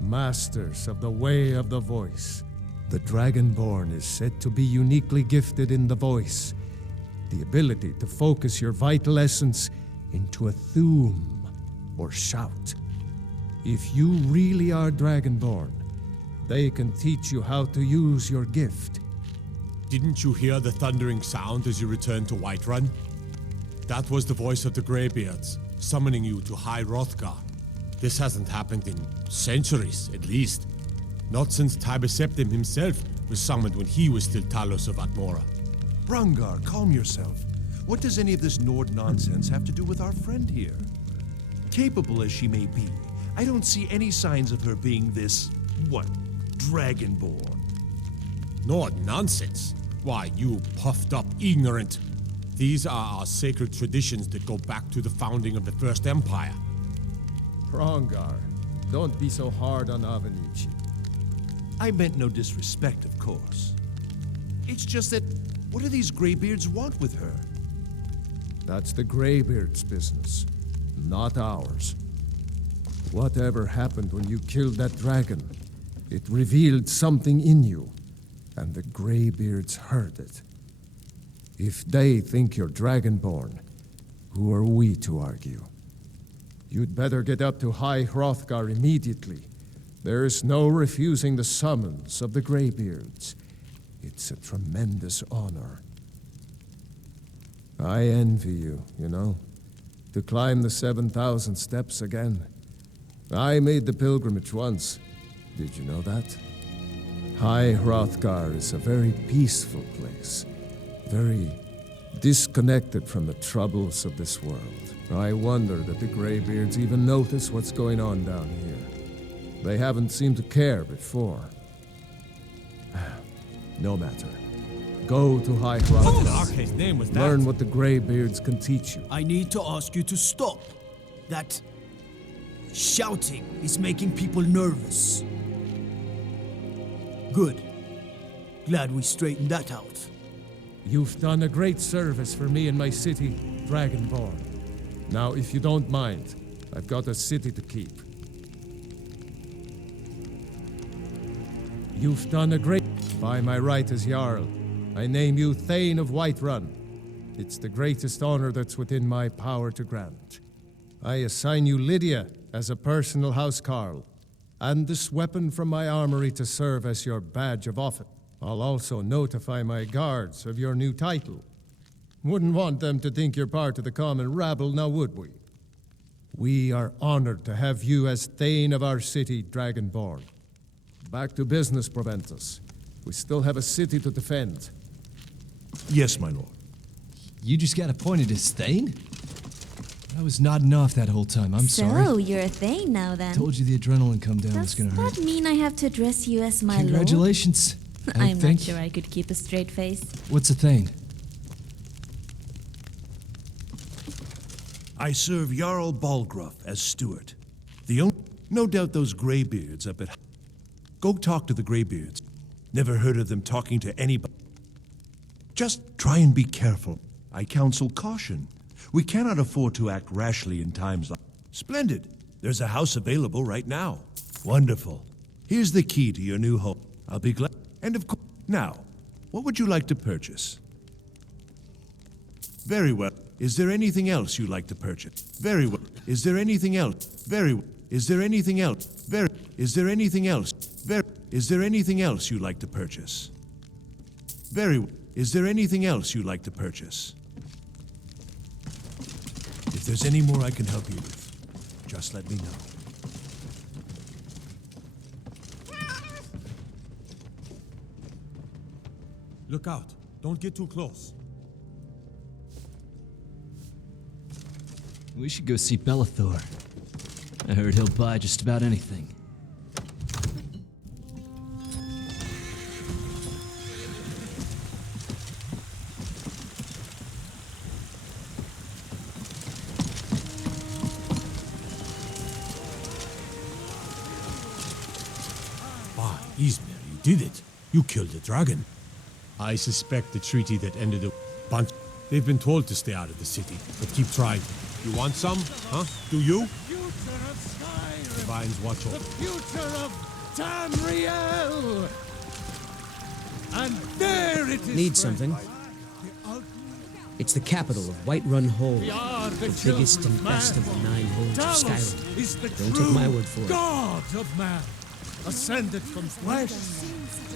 Masters of the Way of the Voice. The Dragonborn is said to be uniquely gifted in the voice, the ability to focus your vital essence into a thum or shout. If you really are Dragonborn, they can teach you how to use your gift. Didn't you hear the thundering sound as you returned to Whiterun? That was the voice of the Greybeards, summoning you to High Hrothgar. This hasn't happened in centuries, at least. Not since Tiber Septim himself was summoned when he was still Talos of Atmora. Brungar, calm yourself. What does any of this Nord nonsense have to do with our friend here? Capable as she may be, I don't see any signs of her being this, Dragonborn. Nord nonsense? Why, you puffed up ignorant. These are our sacred traditions that go back to the founding of the First Empire. Brongar, don't be so hard on Avenici. I meant no disrespect, of course. It's just that, what do these Greybeards want with her? That's the Greybeards' business, not ours. Whatever happened when you killed that dragon, it revealed something in you, and the Greybeards heard it. If they think you're Dragonborn, who are we to argue? You'd better get up to High Hrothgar immediately. There's no refusing the summons of the Greybeards. It's a tremendous honor. I envy you, you know, to climb the 7,000 steps again. I made the pilgrimage once. Did you know that? High Hrothgar is a very peaceful place, very disconnected from the troubles of this world. I wonder that the Greybeards even notice what's going on down here. They haven't seemed to care before. No matter. Go to High Hrothgar. His name was that. Learn what the Greybeards can teach you. I need to ask you to stop. That shouting is making people nervous. Good. Glad we straightened that out. You've done a great service for me and my city, Dragonborn. Now, if you don't mind, I've got a city to keep. You've done a great... By my right as Jarl, I name you Thane of Whiterun. It's the greatest honor that's within my power to grant. I assign you Lydia as a personal housecarl, and this weapon from my armory to serve as your badge of office. I'll also notify my guards of your new title. Wouldn't want them to think you're part of the common rabble, now would we? We are honored to have you as Thane of our city, Dragonborn. Back to business, Proventus. We still have a city to defend. Yes, my lord. You just got appointed as Thane? I was nodding off that whole time. I'm sorry. So, you're a Thane now then. Told you the adrenaline come down was gonna hurt. Does that mean I have to address you as my lord? Congratulations. I'm not sure I could keep a straight face. What's a Thane? I serve Jarl Balgruuf as steward. No doubt those Greybeards up at... Go talk to the Greybeards. Never heard of them talking to anybody. Just try and be careful. I counsel caution. We cannot afford to act rashly in times like... Splendid. There's a house available right now. Wonderful. Here's the key to your new home. I'll be glad... And of course... Now, what would you like to purchase? Very well. Is there anything else you'd like to purchase? Very well. Is there anything else? Very well. Is there anything else? Very... Is there anything else? Very... Is there anything else you'd like to purchase? Very well. Is there anything else you'd like to purchase? If there's any more I can help you with, just let me know. Look out. Don't get too close. We should go see Bellathor. I heard he'll buy just about anything. Ah, Izmir, you did it. You killed the dragon. I suspect the treaty that ended the bunch. They've been told to stay out of the city, but keep trying. You want some? Huh? Do you? Divines watch over. The future of Tamriel! And there it is. Need something? It's the capital of Whiterun Hold, the biggest and best of the 9 holds of Skyrim. Don't take my word for it. God of man, ascended from flesh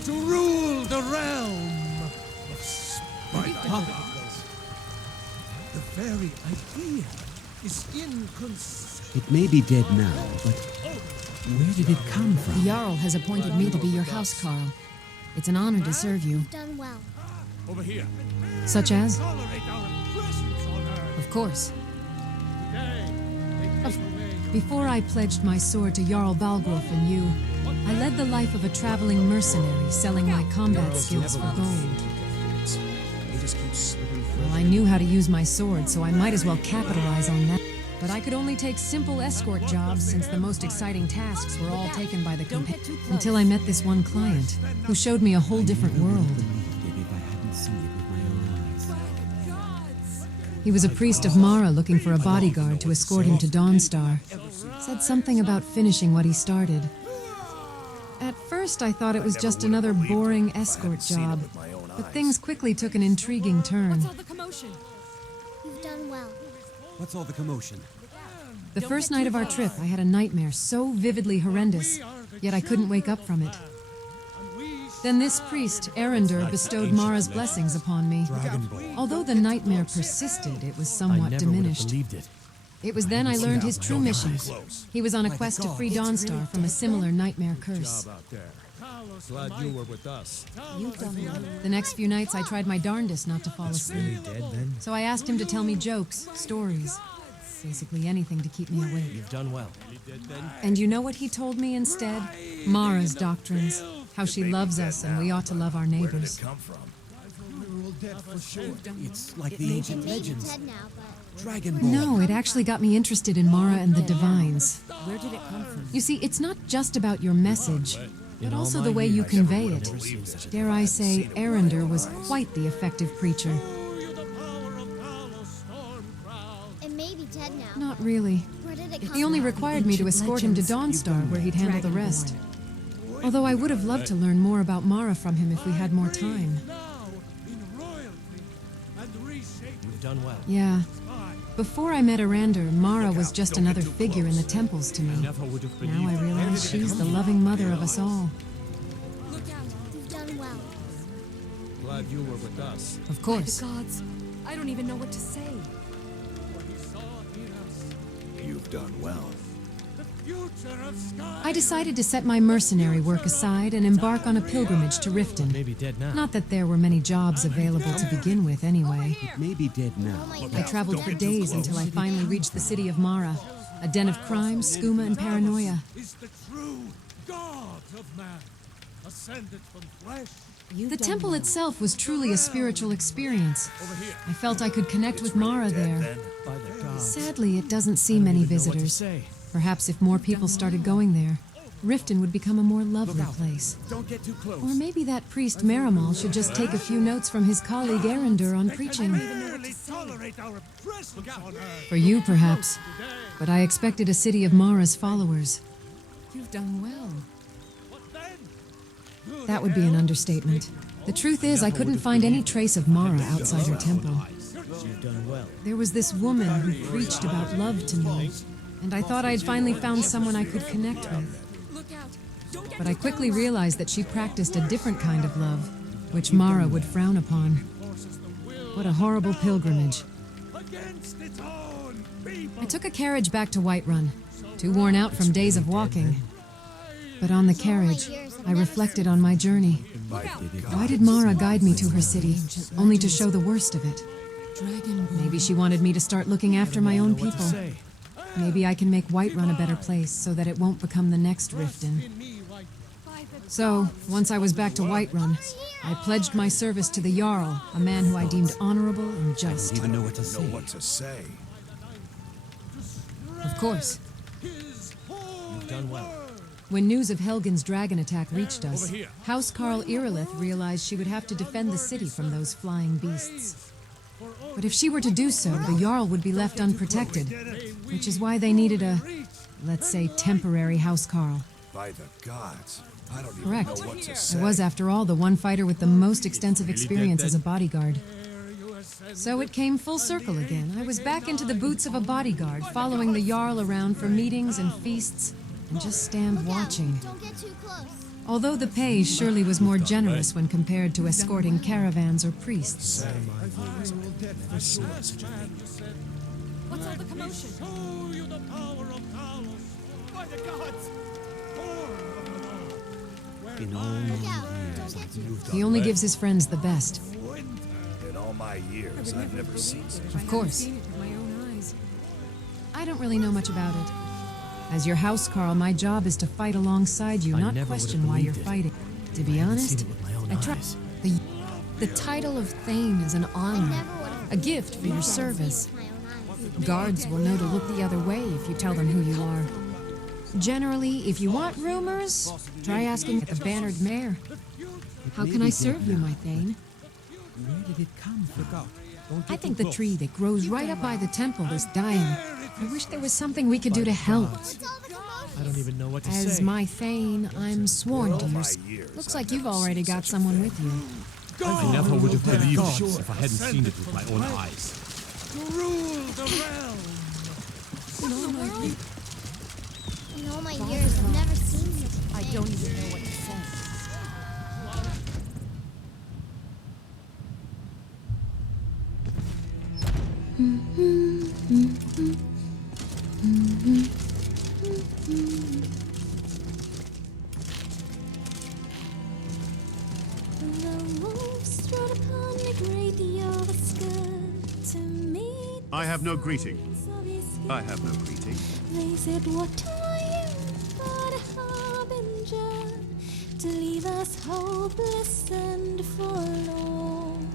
to rule the realm of Sparta. The very idea is inconceivable. It may be dead now, but where did it come from? The Jarl has appointed me to be your house Carl. It's an honor to serve you. Done well. Over here. Such as? Tolerate our presence on Earth. Of course. Today, Before I pledged my sword to Jarl Balgruuf and you, I led the life of a traveling mercenary selling my combat skills for gold. Well, I knew how to use my sword, so I might as well capitalize on that. But I could only take simple escort jobs since the most exciting tasks were all taken by the companions. Until I met this one client, who showed me a whole different world. He was a priest of Mara looking for a bodyguard to escort him to Dawnstar. Said something about finishing what he started. At first I thought it was just another boring escort job, but things quickly took an intriguing turn. What's all the commotion? You've done well. What's all the commotion? The first night of our trip, I had a nightmare so vividly horrendous, yet I couldn't wake up from it. Then this priest, Erendur, bestowed Mara's blessings upon me. Although the nightmare persisted, it was somewhat diminished. It was then I learned his true mission. He was on a quest to free Dawnstar from a similar nightmare curse. Glad you were with us. The next few nights I tried my darndest not to fall asleep. So I asked him to tell me jokes, stories, basically anything to keep me awake. You've done well. And you know what he told me instead? Mara's doctrines. How she loves us and we ought to love our neighbors. It's like the ancient legends. Dragon No, it actually got me interested in Mara and the Divines. Where did it come from? You see, it's not just about your message, but also the way you convey it. Dare I say, Erendur was quite the effective preacher. It may be dead now. Not really. Where did it come He only from? required me to escort him to Dawnstar, where he'd handle the rest. Although I would have loved to learn more about Mara from him if we had more time. You've done well. Yeah. Before I met Erendur, Mara was just another figure in the temples to me. Now I realize she's the loving mother of us all. Look out. You've done well. Glad you were with us. Of course. By the gods, I don't even know what to say. You've done well. I decided to set my mercenary work aside and embark on a pilgrimage to Riften. Maybe dead now. Not that there were many jobs available to begin with anyway. It may be dead now. I traveled for days until I finally reached the city of Mara, a den of crime, skooma, and paranoia. Is the true God of man, ascended from flesh. The temple itself was truly a spiritual experience. I felt I could connect with Mara there. Sadly, it doesn't see many visitors. Perhaps if more people started going there, Riften would become a more lovely place. Don't get too close. Or maybe that priest Marimal should just take a few notes from his colleague Erendur on preaching. For you, perhaps. But I expected a city of Mara's followers. You've done well. That would be an understatement. The truth is, I couldn't find any trace of Mara outside her temple. You've done well. There was this woman who preached about love to me, and I thought I'd finally found someone I could connect with. But I quickly realized that she practiced a different kind of love, which Mara would frown upon. What a horrible pilgrimage. I took a carriage back to Whiterun, too worn out from days of walking. But on the carriage, I reflected on my journey. Why did Mara guide me to her city, only to show the worst of it? Maybe she wanted me to start looking after my own people. Maybe I can make Whiterun a better place so that it won't become the next Riften. So, once I was back to Whiterun, I pledged my service to the Jarl, a man who I deemed honorable and just. I don't even know what to say. Of course. You've done well. When news of Helgen's dragon attack reached us, Housecarl Irilith realized she would have to defend the city from those flying beasts. But if she were to do so, the Jarl would be left unprotected, which is why they needed a, let's say, temporary Housecarl. By the gods, I don't even Correct. know what to say. I was, after all, the one fighter with the most extensive experience as a bodyguard. So it came full circle again. I was back into the boots of a bodyguard, following the Jarl around for meetings and feasts, and just stand watching. Although the pay surely was more generous when compared to escorting caravans or priests. What's all the commotion? In all my years, He only gives his friends the best. In all my years, I've never seen such. Of course. I don't really know much about it. As your Housecarl, my job is to fight alongside you, not question why you're fighting. To be honest, I try. The title of Thane is an honor, a gift for your service. Guards will know to look the other way if you tell them who you are. Generally, if you want rumors, try asking the Bannered Mare. How can I serve you, my Thane? Where did it come from? I think the tree that grows right up by the temple is dying. I wish there was something we could do to help. I don't even know what to say. As my Thane, I'm sworn to your... Looks like you've already got someone with you. I never would have believed it if I hadn't seen it with my own eyes. To rule the realm. In all my years, I've never seen such a thing. I don't even know what to say. I have no greeting. I have no greeting. They said, what are you but a harbinger to leave us hopeless and forlorn?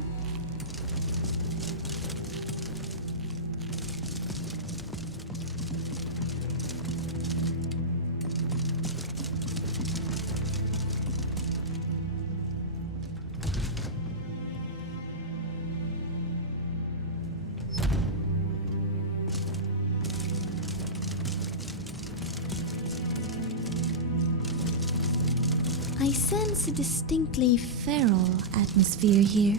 I sense a distinctly feral atmosphere here.